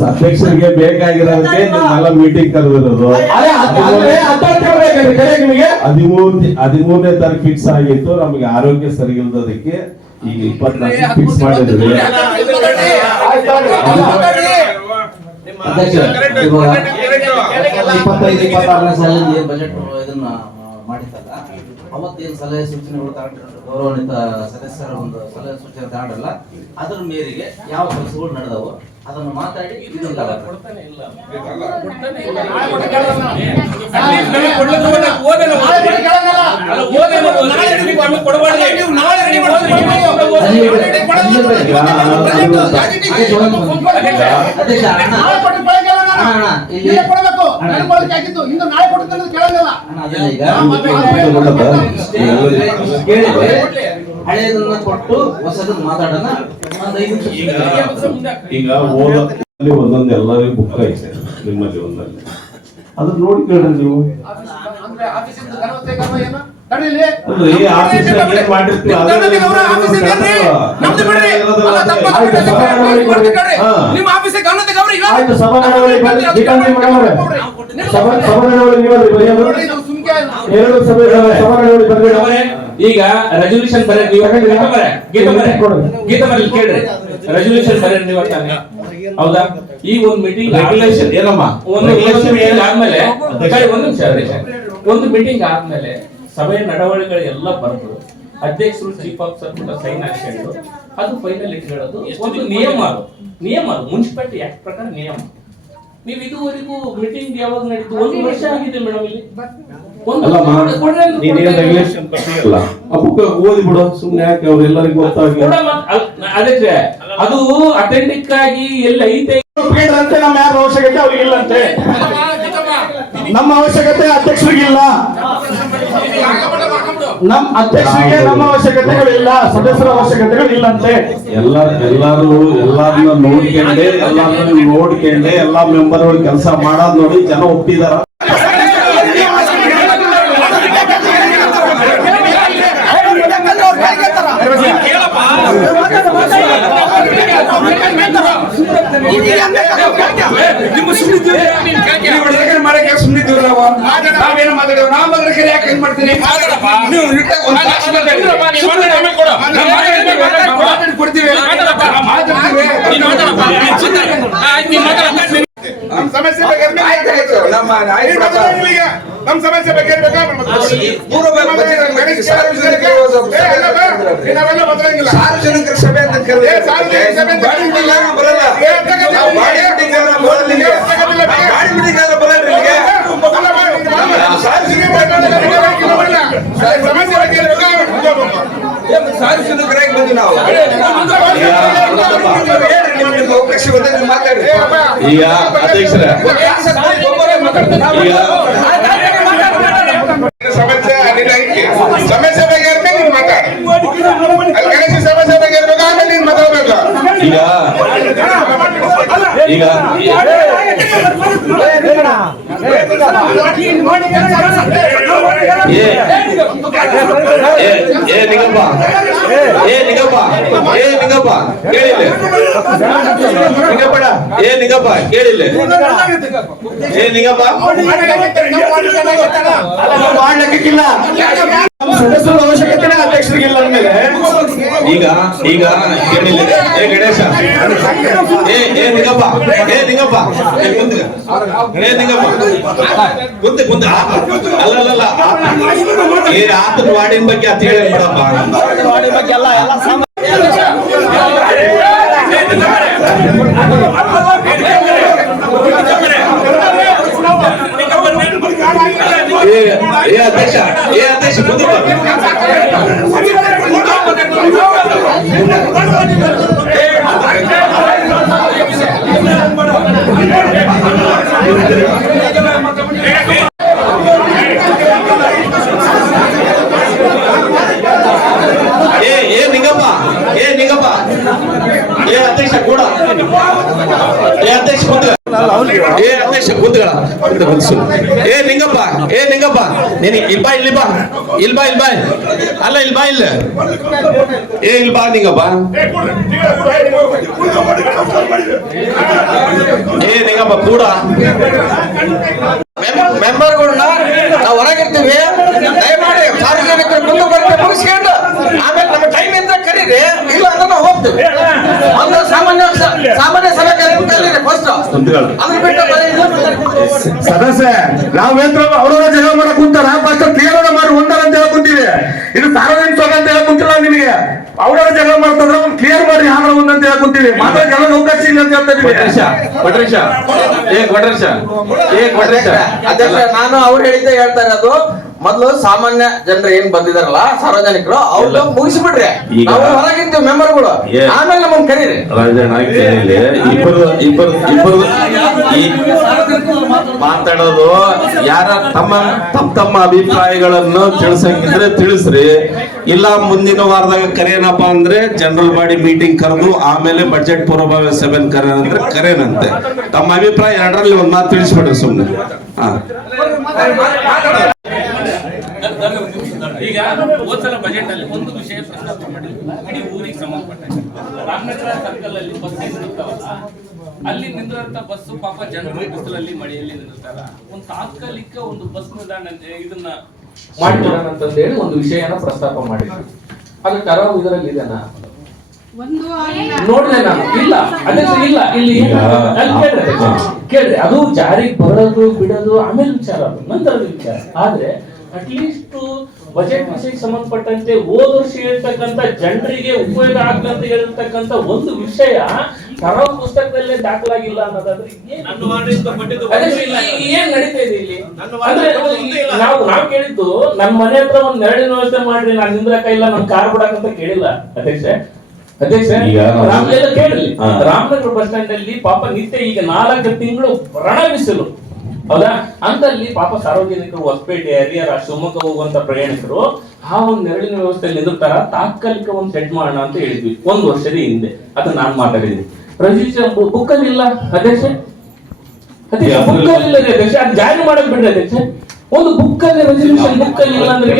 ಅಧ್ಯಕ್ಷರಿಗೆ ಬೇಕಾಗಿರೋದಕ್ಕೆ ನಿಮ್ಮೆಲ್ಲ ಮೀಟಿಂಗ್ ಕರೆದಿರೋದು. ನಿಮಗೆ 13ನೇ ತಾರೀಕು ಫಿಕ್ಸ್ ಆಗಿತ್ತು. ನಮಗೆ ಆರೋಗ್ಯ ಸರಿ ಇಲ್ಲದಕ್ಕೆ ಈಗ 24 ಫಿಕ್ಸ್ ಮಾಡಿದ್ವಿ. ಅಧ್ಯಕ್ಷ, 25-26ನೇ ಸಾಲಿನ ಏನ್ ಬಜೆಟ್ ಇದನ್ನ ಮಾಡಿದ್ದಲ್ಲ, ಅವತ್ತೇನು ಸಲಹೆ ಸೂಚನೆಗಳು ತಗೊಂಡ್ರು, ಗೌರವಾನ್ವಿತ ಸದಸ್ಯರ ಒಂದು ಸಲಹೆ ಸೂಚನೆ ತಗೊಂಡ್ರಲ್ಲ, ಅದ್ರ ಮೇರೆಗೆ ಯಾವ ಕೆಲಸಗಳು ನಡೆದವು, ಅದನ್ನು ಮಾತಾಡಿ ಇದನ್ನ ಹಳೆಯದನ್ನ ಕೊಟ್ಟು ಹೊಸದನ್ನ ಮಾತಾಡೋಣ. ಈಗ ಓದಲ್ಲಿ ಒಂದೊಂದು ಎಲ್ಲರಿಗೂ ಬುಕ್ ಐತೆ ನಿಮ್ಮಲ್ಲಿ ಒಂದಲ್ಲಿ ಅದನ್ನ ನೋಡಿ ಕೇಳ್ರಿ ನೀವು. ಈಗ ರೆಸಲ್ಯೂಷನ್ ಬರೀ ನೀವು ಗೀತಾ ಬರೀ ಕೇಳ್ರಿ, ರೆಸಲ್ಯೂಷನ್ ಬರೀ ನೀವು ತಾನೆ ಹೌದಾ? ಈ ಒಂದು ಮೀಟಿಂಗ್ ರೆಗ್ಯುಲೇಷನ್ ಏನಮ್ಮ, ಒಂದು ಮೀಟಿಂಗ್ ಆದ್ಮೇಲೆ ಒಂದು ಮೀಟಿಂಗ್ ಆದ್ಮೇಲೆ ಸಭೆಯ ನಡವಳಿಕೆಗಳು ಎಲ್ಲ ಬರ್ದು ಅಧ್ಯಕ್ಷರು ಚೀಫ್ ಆಫೀಸರ್ ಕೂಡ ಸೈನ್ ಹಾಕೊಂಡು ಅದು ಫೈನಲ್ ಇಟ್ಕೊಳ್ಳೋದು ಒಂದು ನಿಯಮ. ಅದು ಮುನ್ಸಿಪಾಲಿಟಿ ಆಕ್ಟ್ ಪ್ರಕಾರ ನಿಯಮ. ನೀವು ಇದುವರೆಗೂ ಮೀಟಿಂಗ್ ಯಾವಾಗ ನಡೀತು? 1 ವರ್ಷ ಆಗಿದೆ ಮೇಡಮ್. ಇಲ್ಲಿ ಓದಿ ಬಿಡು ಸುಮ್ನೆ, ಯಾಕೆ ಅವ್ರೆಲ್ಲರಿಗೂ ಗೊತ್ತಾಗಿ ಅದಕ್ಕೆ ಅದು ಅಥೆಂಟಿಕ್ ಆಗಿ ಎಲ್ಲಿ ಐತೆ ಅಂತೆ. ನಮ್ಮ ಯಾರ ಅವಶ್ಯಕತೆ ಅವ್ರಿಗೆ ಇಲ್ಲಂತೆ, ನಮ್ಮ ಅವಶ್ಯಕತೆ ಅಧ್ಯಕ್ಷರಿಗಿಲ್ಲ, ನಮ್ಮ ಅಧ್ಯಕ್ಷರಿಗೆ ನಮ್ಮ ಅವಶ್ಯಕತೆಗಳಿಲ್ಲ, ಸದಸ್ಯರ ಅವಶ್ಯಕತೆಗಳು ಇಲ್ಲಂತೆ. ಎಲ್ಲಾರನ್ನ ನೋಡ್ಕೊಂಡೆ ಎಲ್ಲಾ ಮೆಂಬರ್ಗಳು ಕೆಲಸ ಮಾಡೋದ್ ನೋಡಿ ಜನ ಒಪ್ಪಿದಾರ. ನಮ್ಮ ಸಮಸ್ಯೆ ಬಗ್ಗೆ ಸಾರ್ವಜನಿಕರ ಸಭೆ ಅಂತ ಸಾರ್ವಜನಿಕರಾಗಿ ಬಂದು ನಾವು ಅವಕಾಶ ಮಾತಾಡಿ. ಈಗ ಅಧ್ಯಕ್ಷರ ಸಮಸ್ಯೆ ಸಮಸ್ಯೆ ಬಗ್ಗೆ ಇರ್ಬೇಕು, ನೀನ್ ಮಾತಾಡ. ಗಣೇಶ ಸಮಸ್ಯೆ ಬಗ್ಗೆ ಇರ್ಬೇಕು, ಆಮೇಲೆ ನೀನ್ ಮಾತಾಡ್ಬೇಕು. ಈಗ ಮಾಡ್ಲಿಕ್ಕಿಲ್ಲ, ಸದಸ್ಯರ ಅವಶ್ಯಕತೆ ಅಧ್ಯಕ್ಷರಿಗಿಲ್ಲ ಅಂದ್ಮೇಲೆ ಈಗ ಕೇಳಿಲ್ಲ. ಗಣೇಶ ಅಲ್ಲಲ್ಲ ಆತನ ವಾರ್ಡಿನ ಬಗ್ಗೆ ಅಂತ ಹೇಳಿ ಬಿಡಪ್ಪ. ಅಧ್ಯಕ್ಷ ಮುಂದೆ ಅಧ್ಯಕ್ಷ ಕೂಡ ಅಧ್ಯಕ್ಷ ಕೂತ್ಗಳ ನಿಂಗಪ್ಪ ನೀನು ಇಲ್ಬಾ ಅಲ್ಲ ಇಲ್ಬಾ ಇಲ್ಲ ಇಲ್ಬಾ ನಿಂಗಪ್ಪ ನಿಂಗಪ್ಪ ಕೂಡ ಮೆಂಬರ್ಗಳನ್ನ ನಾವು ಹೊರಗಿರ್ತೀವಿ, ದಯಮಾಡಿ ಸಾರ್ವಜನಿಕರು ಮುಂದೆ ಬರ್ತೀವಿ ಮುಗಿಸ್ಕೊಂಡು ಆಮೇಲೆ ನಮ್ಮ ಟೈಮ್ ಇದ್ರೆ ಕರೀರಿ, ಇಲ್ಲ ಅಂದ್ರೆ ನಾವು ಹೋಗ್ತೀವಿ. ಅಂದ್ರೆ ಸಾಮಾನ್ಯ ಸಭೆ ಕರೀರಿ ಫಸ್ಟ್, ಅದ್ರ ಬಿಟ್ಟು ಸದಸ್ಯ ನಾವೇಂದ್ರ ಅವ್ರವ್ರ ಜಗಳ ಮಾಡಕ್ ಕುಂತಾರ, ಫಸ್ಟ್ ಕ್ಲಿಯರ್ ಮಾಡಿ ಒಂದರ ಅಂತ ಹೇಳ್ಕೊಂತೀವಿ. ಇದು ಸಾರ್ವಜನಿಕ ಸಭೆ ಅಂತ ಹೇಳ್ಕೊಂತಿಲ್ಲ ನಿಮಗೆ. ಅವ್ರವ್ರ ಜಗಳ ಮಾಡ್ತಂದ್ರೆ ಒಂದು ಕ್ಲಿಯರ್ ಮಾಡಿ ಯಾವ್ದಾರ ಒಂದು ಅಂತ ಹೇಳ್ಕೊಂತೀವಿ ಮಾತಾಡಿ ಎಲ್ಲ ಅವಕಾಶ ಇಲ್ಲ ಅಂತ ಹೇಳ್ತಾ ಇದೀವಿ. ಅಧ್ಯಕ್ಷ ನಾನು ಅವ್ರು ಹೇಳಿದ್ದೆ ಹೇಳ್ತಾ ಇರೋದು ಮೊದ್ಲು ಸಾಮಾನ್ಯ ಜನರು ಏನ್ ಬಂದಿದಾರಲ್ಲ ಸಾರ್ವಜನಿಕರು ಅವ್ರು ಮುಗಿಸ್ಬಿಡ್ರಿ ನಾವು ಹೊರಗಿರ್ತೀವಿ ಮೆಂಬರ್ಗಳು ಆಮೇಲೆ ನಮ್ಮನ್ನ ಕರೀರಿ. ಇಬ್ಬರು ಮಾತಾಡೋದು ಯಾರ ತಮ್ಮ ಅಭಿಪ್ರಾಯಗಳನ್ನು ತಿಳಿಸಂಗಿದ್ರೆ ತಿಳಿಸ್ರಿ, ಇಲ್ಲ ಮುಂದಿನ ವಾರದಾಗ ಕರೆಯನಪ್ಪ ಅಂದ್ರೆ ಜನರಲ್ ಬಾಡಿ ಮೀಟಿಂಗ್ ಕರೆದು ಆಮೇಲೆ ಬಜೆಟ್ ಪೂರ್ವಭಾವಿ ಸಭೆ ಕರೆಯಂದ್ರೆ ಕರೆಯನಂತೆ. ತಮ್ಮ ಅಭಿಪ್ರಾಯ ಎರಡರಲ್ಲಿ ಒಂದ್ ಮಾತು ತಿಳಿಸ್ಬಿಡ್ರಿ ಸುಮ್ಮನೆ. ಈಗ ಹೋದ್ಸಲ ಬಜೆಟ್ ಅಲ್ಲಿ ಒಂದು ವಿಷಯ ಪ್ರಸ್ತಾಪ ಮಾಡಿದ್ವಿ, ಇಡೀ ಊರಿಗೆ ಸಂಬಂಧಪಟ್ಟ ರಾಮನಗರ ಸರ್ಕಲ್ ಅಲ್ಲಿ ಬಸ್ ನಿಂತಿರ್ತಾವಲ್ಲ, ಅಲ್ಲಿ ನಿಂದಿರಂತ ಬಸ್ ಪಾಪ ಜನರು ಬಿಸಿಲಲ್ಲಿ ಮಳೆಯಲ್ಲಿ ನಿಂದಿರ್ತಾರ. ಒಂದು ತಾತ್ಕಾಲಿಕ ಒಂದು ಬಸ್ ನಿಲ್ದಾಣ ಇದನ್ನ ಮಾಡಿಬಿಡೋಣ ಅಂತಂದೇಳಿ ಒಂದು ವಿಷಯನ ಪ್ರಸ್ತಾಪ ಮಾಡಿದ್ವಿ. ಅದು ಕರಾವು ಇದರಲ್ಲಿ ಇದೆನಾ ನೋಡಿದೆ ನಾನು. ಇಲ್ಲ ಅದಕ್ಕೆ ಇಲ್ಲ ಇಲ್ಲಿ ಕೇಳ್ರಿ, ಅದು ಜಾರಿಗೆ ಬರೋದು ಬಿಡೋದು ಆಮೇಲೆ ವಿಚಾರ, ಅದು ನಂತರದ ವಿಚಾರ. ಆದ್ರೆ ಅಟ್ಲೀಸ್ಟ್ ಬಜೆಟ್ ವಿಷಯಕ್ಕೆ ಸಂಬಂಧಪಟ್ಟಂತೆ ಹೋದ ವರ್ಷ ಹೇಳ್ತಕ್ಕಂತ ಜನರಿಗೆ ಉಪಯೋಗ ಆಗ್ತಂತ ಹೇಳಿರ್ತಕ್ಕಂತ ಒಂದು ವಿಷಯ ಕರಾವು ಪುಸ್ತಕದಲ್ಲೇ ದಾಖಲಾಗಿಲ್ಲ ಅನ್ನೋದಾದ್ರೆ ಏನ್ ನಡೀತಾ ಇದೆ ಇಲ್ಲಿ? ಅಂದ್ರೆ ನಾವು ಕೇಳಿದ್ದು ನನ್ನ ಮನೆ ಹತ್ರ ಒಂದ್ ನೆರಳಿನ ವ್ಯವಸ್ಥೆ ಮಾಡ್ರಿ, ನಾನು ನಿಂದ್ರಕ ಇಲ್ಲ, ನನ್ ಕಾರ್ ಬಿಡಕಂತ ಕೇಳಿಲ್ಲ ಅಧ್ಯಕ್ಷ. ಕೇಳಲಿ, ರಾಮನಗರ ಬಸ್ ಸ್ಟ್ಯಾಂಡ್ ಅಲ್ಲಿ ಪಾಪ ನಿತ್ಯ ಈಗ 4 ತಿಂಗಳು ರಣ ಬಿಸಿಲು, ಹೌದಾ? ಅಂತಲ್ಲಿ ಪಾಪ ಸಾರ್ವಜನಿಕರು ಹೊಸಪೇಟೆ, ಹರಿಹರ, ಶಿವಮೊಗ್ಗ ಹೋಗುವಂತ ಪ್ರಯಾಣಿಕರು ಆ ಒಂದು ನೆರಳಿನ ವ್ಯವಸ್ಥೆಯಲ್ಲಿ ನಿಂದಿರ್ತಾರ. ತಾತ್ಕಾಲಿಕ ಒಂದು ಸೆಟ್ ಮಾಡೋಣ ಅಂತ ಹೇಳಿದ್ವಿ 1 ವರ್ಷದ ಹಿಂದೆ. ಅದು ನಾನ್ ಮಾತಾಡಿದ್ವಿ. ರಿಜಿಸ್ಟ್ರೇಷನ್ ಬುಕ್ ಅಲ್ಲಿ ಇಲ್ಲ ಅಧ್ಯಕ್ಷ, ಬುಕ್ ಅಲ್ಲಿ ಇಲ್ಲ ಅಧ್ಯಕ್ಷ, ಅದು ಜಾರಿ ಮಾಡಕ್ ಬಿಡ್ರಿ ಅಧ್ಯಕ್ಷ. ಒಂದು ಬುಕ್ ಅಲ್ಲಿ ರೆಸಲ್ಯೂಷನ್ ಬುಕ್ ಅಲ್ಲಿ ಇಲ್ಲ ಅಂದ್ರೆ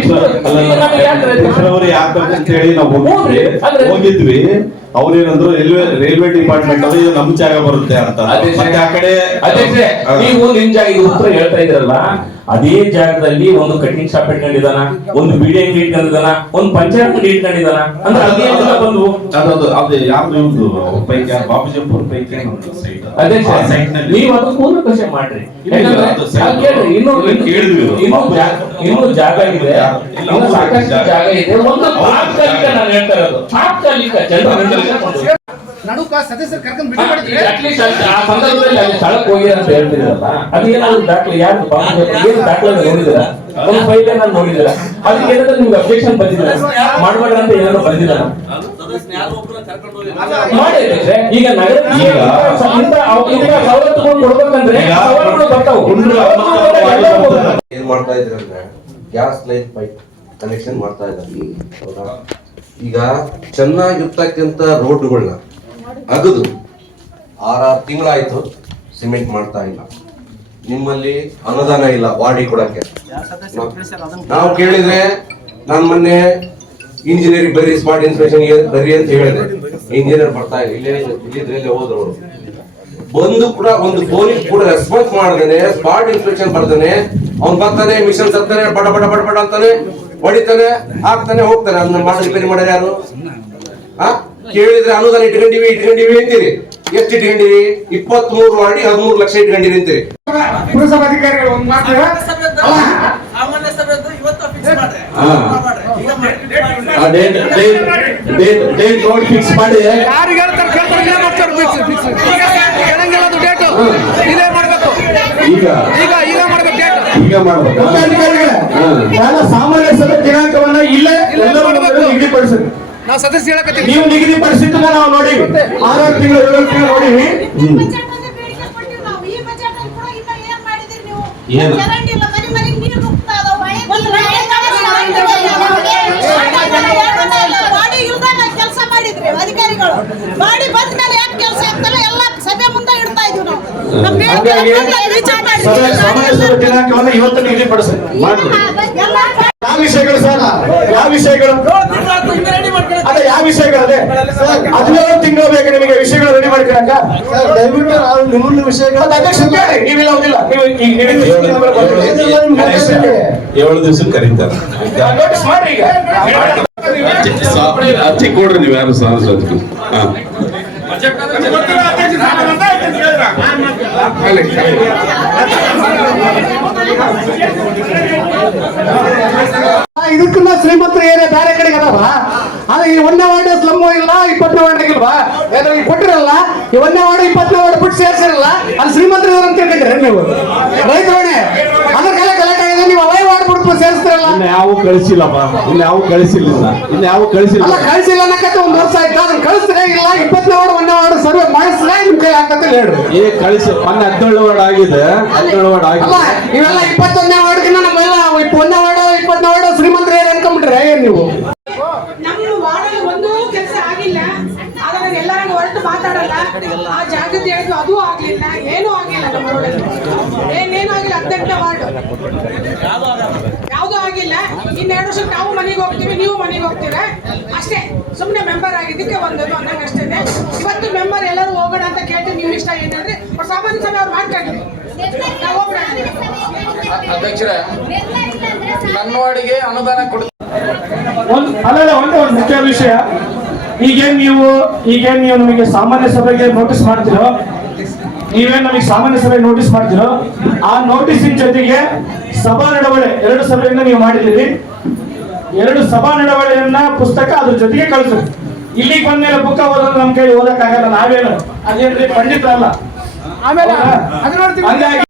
ಹೋಗಿದ್ವಿ. ಅವ್ರೇನಂದ್ರು ರೈಲ್ವೆ ಡಿಪಾರ್ಟ್ಮೆಂಟ್ ಅವರು ನಮ್ ಜಾಗ ಬರುತ್ತೆ ಅಂತ. ಆ ಕಡೆ ನೀವು ನಿಮ್ ಜಾಗ ಉತ್ತರ ಹೇಳ್ತಾ ಇದ್ರಲ್ಲ, ಅದೇ ಜಾಗದಲ್ಲಿ ಒಂದು ಕಟಿಂಗ್ ಶಾಪ್ ಇಟ್ಕೊಂಡಿದಾನ, ಒಂದು ಬಿಡಿ ಅಂಗಡಿ ಇಟ್ಕೊಂಡಿದಾನ, ಒಂದು ಪಂಚಾಯತ್ ಅಂಗಡಿ ಇಟ್ಕೊಂಡಿದಾನ. ಅಂದ್ರೆ ಅದೇನೆಲ್ಲ ಬಂದು ಅದು ಯಾವ್ದು ಪೈಕಿ ಬಾಬುಜಂಪುರ್ ಪೈಕಿ ನೀವು ಅದನ್ನ ಕೂಲಕಷೆ ಮಾಡ್ರಿ. ಇನ್ನು ಜಾಗ ಇದೆ, ಸಾಕಷ್ಟು ಜಾಗ ಇದೆ. ಒಂದು ತಾತ್ಕಾಲಿಕ ನಾನು ಹೇಳ್ತಾ ಇರೋದು, ತಾತ್ಕಾಲಿಕ ಜನರ ನಡುಕ ಸದಸ್ಯರು ಕರ್ಕೊಂಡು ಅಟ್ಲೀಸ್ಟ್ ಆ ಸಂದರ್ಭದಲ್ಲಿ ಅಲ್ಲಿ ಸ್ಥಳಕ್ಕೆ ಹೋಗಿ ಅಂತ ಹೇಳ್ತಿದ್ರಲ್ಲ, ಅದೇನಾದ್ರು ದಾಖಲೆ ಯಾರು ಏನು ದಾಖಲೆ ನೋಡಿದಿರ? ಒಂದು ಫೈಲ್ ನಾನು ನೋಡಿದಿರ? ಅದಕ್ಕೆ ಏನಾದ್ರು ನಿಮ್ಗೆ ಅಬ್ಜೆಕ್ಷನ್ ಬಂದಿಲ್ಲ ಮಾಡ್ಬೇಡ್ರ ಅಂತ ಏನಾದ್ರು ಬಂದಿಲ್ಲ? ಈಗ ನಗರ ಸವಲತ್ತುಗಳು ಕೊಡ್ಬೇಕಂದ್ರೆ ಸವಲತ್ತುಗಳು ಬರ್ತಾವು. ಏನ್ ಮಾಡ್ತಾ ಇದ್ರೆ ಅಂದ್ರೆ ಗ್ಯಾಸ್ ಲೈನ್ ಪೈಪ್ ಕನೆಕ್ಷನ್ ಮಾಡ್ತಾ ಇದ್ದಾರೆ. ಹೌದಾ? ಈಗ ಚೆನ್ನಾಗಿರ್ತಕ್ಕಂಥ ರೋಡ್ಗಳನ್ನ ಅಗದು 6 ತಿಂಗಳಾಯ್ತು, ಸಿಮೆಂಟ್ ಮಾಡ್ತಾ ಇಲ್ಲ. ನಿಮ್ಮಲ್ಲಿ ಅನುದಾನ ಇಲ್ಲ ಬಾಡಿ ಕೊಡಕ್ಕೆ. ನಾವು ಕೇಳಿದ್ರೆ ನಾನು ಮೊನ್ನೆ ಇಂಜಿನಿಯರಿಂಗ್ ಬರೀ ಸ್ಮಾರ್ಟ್ ಇನ್ಸ್ಪೆಕ್ಷನ್ ಬರೀ ಅಂತ ಹೇಳಿದೆ, ಇಂಜಿನಿಯರ್ ಬರ್ತಾ ಇಲ್ಲ. ಇಲ್ಲಿದ್ರಲ್ಲಿ ಹೋದ್ರು ಅವರು ಬಂದು ಕೂಡ ಒಂದು ಫೋನಿಗೆ ಕೂಡ ರೆಸ್ಪಾನ್ಸ್ ಮಾಡ್ದೇನೆ, ಸ್ಮಾರ್ಟ್ ಇನ್ಸ್ಪೆಕ್ಷನ್ ಬರ್ತಾನೆ, ಅವ್ನ್ ಬರ್ತಾನೆ, ಮಿಷನ್ ತರ್ತಾನೆ, ಬಡ ಬಡ ಬಡ ಬಡ ಅಂತಾನೆ, ಹೊಡಿತಾನೆ, ಹಾಕ್ತಾನೆ, ಹೋಗ್ತಾನೆ. ಅದನ್ನ ಮಾಡಿ ರಿಪೇರಿ ಮಾಡ್ಯಾರ ಯಾರು? ಕೇಳಿದ್ರೆ ಅನುದಾನ ಇಟ್ಕೊಂಡಿವಿ ಅಂತೀರಿ. ಎಷ್ಟು ಇಟ್ಕೊಂಡಿರಿ? 23 ಮಾಡಿ 13 ಲಕ್ಷ ಇಟ್ಕೊಂಡಿರಿ ಅಂತೀರಿ. ಪುರಸಭಾಧಿಕಾರಿಗಳು ಒಂದು ಮಾತು ಫಿಕ್ಸ್ ಮಾಡಿ ಈಗ ಮಾಡ್ಬೇಕು. ಸಾಮಾನ್ಯ ಸಭೆ ದಿನಾಂಕವನ್ನ ಇಲ್ಲೇ ನಿಗದಿಪಡಿಸಿ. ನಾವು ಸದಸ್ಯ ಹೇಳಕತ್ತೀವಿ, ನೀವು ನಿಗದಿಪಡಿಸಿದ್ದನ್ನ ನಾವು ನೋಡಿವಿ. 6 ತಿಂಗಳು 7 ತಿಂಗಳು ನೋಡಿವಿ. ಕೆಲಸ ಮಾಡಿದ್ರಿ ಅಧಿಕಾರಿಗಳು. ಬಾಡಿ ಬಂದ ಮೇಲೆ ಯಾಕೆ ಕೆಲಸ ಆಗ್ತಲ್ಲ ಎಲ್ಲ ಸಭೆ ಮುಂದೆ ಇಡ್ತಾ ಇದೀವಿ ನಾವು. ಸಾಮಾನ್ಯ ಸಭೆ ದಿನಾಂಕವನ್ನ ಇವತ್ತು ನಿಗದಿಪಡಿಸಿ ಮಾಡ್ರಿ. ಯಾವ ವಿಷಯಗಳು ಸರ್? ಯಾವ ವಿಷಯಗಳು? ಅದೇ ಯಾವ ವಿಷಯಗಳು? ಅದೇ 17 ತಿಂಗಳು ಬೇಕು ನಿಮಗೆ ವಿಷಯಗಳು ರೆಡಿ ಮಾಡ್ಕೊಳಕ. ದಯವಿಟ್ಟು ನಿಮ್ಮೊಂದು ವಿಷಯಗಳು ನೀವಿಲ್ಲ ಹೋಗಿಲ್ಲ, ನೀವು 7 ದಿವಸ ಕರೀತಾರೆ. ನೋಟಿಸ್ ಮಾಡ್ರಿ. ಈಗ ಅಚ್ಚಿ ಕೊಡ್ರಿ ನೀವು ಯಾರು ಸಾಧಿಸೋದಕ್ಕೆ. ಇದಕ್ಕನ್ನ ಶ್ರೀಮಂತರು ಏನೇ ಬೇರೆ ಕಡೆಗೆ ಅದಾವ, ಆದ್ರೆ ಈ 1ನೇ ವಾರ್ಡ್ ಸ್ಲಮ್ ಇಲ್ಲ 20ನೇ ವಾರ್ಡ್ ಆಗಿಲ್ವಾ ಈಗ ಕೊಟ್ಟಿರಲ್ಲ ಈ 1ನೇ ವಾರ್ಡ್ 20ನೇ ವಾರ್ಡ್ ಬಿಟ್ಟು ಸೇರ್ಸಿರಲ್ಲ ಅಲ್ಲಿ ಶ್ರೀಮಂತರು ಅಂತ ಕೇಳಿದ್ರೆ ನೀವು ರೈತರೇ ಅದಕ್ಕೆಲ್ಲ ಗಲಾಟೆ ಆಗಿದೆ ನೀವು ಅವೈ ವಾರ್ಡ್ ಬಿಟ್ಟು ಸೇರಿಸ್ತಿರಲ್ಲ ಯಾವ ಕಳಿಸಿಲ್ಲಪ್ಪ ಇನ್ಯಾವ ಕಳಿಸಿಲ್ಲ ಇನ್ಯಾವ ಕಳಿಸಿಲ್ಲ ಅಲ್ಲ ಕಳಿಸಿಲ್ಲ ಅನ್ನಕತ್ತೆ 1 ವರ್ಷ ಆಯ್ತು ಅದನ್ನ ಕಳಿಸ್ತೀರಾ ಇಲ್ಲ 20ನೇ ವಾರ್ಡ್ 1ನೇ ವಾರ್ಡ್ ಸರ್ವೆ ಮಾಡಿಸಿದ್ರೆ ನಿಮ್ ಕೈ ಆಗ್ತದೆ ಹೇಳ್ರಿ ಏ ಕಳಿಸಿ ಮೊನ್ನೆ 17 ವಾರ್ಡ್ ಆಗಿದೆ 17 ವಾರ್ಡ್ ಅಲ್ಲ ಆಗಿದೆ ಇವೆಲ್ಲ 21ನೇ ವಾರ್ಡ್ಗಿನ್ನ ನಮ್ಮೆಲ್ಲ 1ನೇ ವಾರ್ಡ್ 20ನೇ ವಾರ್ಡ್ ಶ್ರೀಮಂತರು ಏನು ಅನ್ಕೊಂಡ್ಬಿಟ್ರೆ ಏನ್ ನೀವು ನಮ್ಮ ವಾರ್ಡಲ್ಲಿ ಒಂದು ಕೆಲಸ ಆಗಿಲ್ಲ ಆದ್ರೆ ಎಲ್ಲರಿಗೂ ಹೊರಟು ಮಾತಾಡಲ್ಲ ಆ ಜಾಗೃತಿ ಹೇಳಿದ್ರು ಅದು ಆಗ್ಲಿಲ್ಲ ಏನೂ ಆಗಿಲ್ಲ ನಮ್ಮ ರೋಡಲ್ಲಿ ಏನೇನು ಆಗಿಲ್ಲ 18ನೇ ವಾರ್ಡ್ ಯಾವ್ದು ಆಗಿಲ್ಲ ಇನ್ನು 2 ವರ್ಷಕ್ಕೆ ನಾವು ಮನೆಗೆ ಹೋಗ್ತೀವಿ ನೀವು ಮನೆಗೆ ಹೋಗ್ತೀರಾ ಅಷ್ಟೇ ಸುಮ್ಮನೆ ಮೆಂಬರ್ ಆಗಿದ್ದಕ್ಕೆ ಒಂದು ಅನ್ನಂಗೆ ಅಷ್ಟೇ ಇವತ್ತು ಮೆಂಬರ್ ಎಲ್ಲರೂ ಹೋಗೋಣ ಅಂತ ಕೇಳ್ತೀವಿ ನೀವು ಇಷ್ಟ ಏನಂದ್ರೆ ಸಾಮಾನ್ಯ ಸಭೆ ಅವ್ರು ಮಾಡ್ಕೊಂಡ್ರಿ ನಾವು ಹೋಗೋಣ ಅಧ್ಯಕ್ಷರೇ ನನ್ನ ವಾರ್ಡಿಗೆ ಅನುದಾನ ಕೊಡ್ತಾರೆ ಅಲ್ಲ ಒಂದು ಮುಖ್ಯ ವಿಷಯ ಈಗೇನ್ ನೀವು ನಮಗೆ ಸಾಮಾನ್ಯ ಸಭೆಗೆ ನೋಟಿಸ್ ಮಾಡ್ತಿರೋ ನೀವೇನ್ ನಮಗೆ ಸಾಮಾನ್ಯ ಸಭೆ ನೋಟಿಸ್ ಮಾಡ್ತಿರೋ ಆ ನೋಟಿಸಿನ ಜೊತೆಗೆ ಸಭಾ ನಡವಳಿ 2 ಸಭೆಯನ್ನ ನೀವು ಮಾಡಿದ್ದೀರಿ 2 ಸಭಾ ನಡವಳಿಯನ್ನ ಪುಸ್ತಕ ಅದ್ರ ಜೊತೆಗೆ ಕಳಿಸ್ರಿ ಇಲ್ಲಿಗೆ ಬಂದ್ಮೇಲೆ ಬುಕ್ಕ ಓದೋದು ನಮ್ಮ ಕೈ ಓದಕ್ಕಾಗಲ್ಲ ನಾವೇನು ಅದೇನ್ರಿ ಪಂಡಿತ ಅಲ್ಲ ಆಮೇಲೆ ಹಂಗಾಗಿ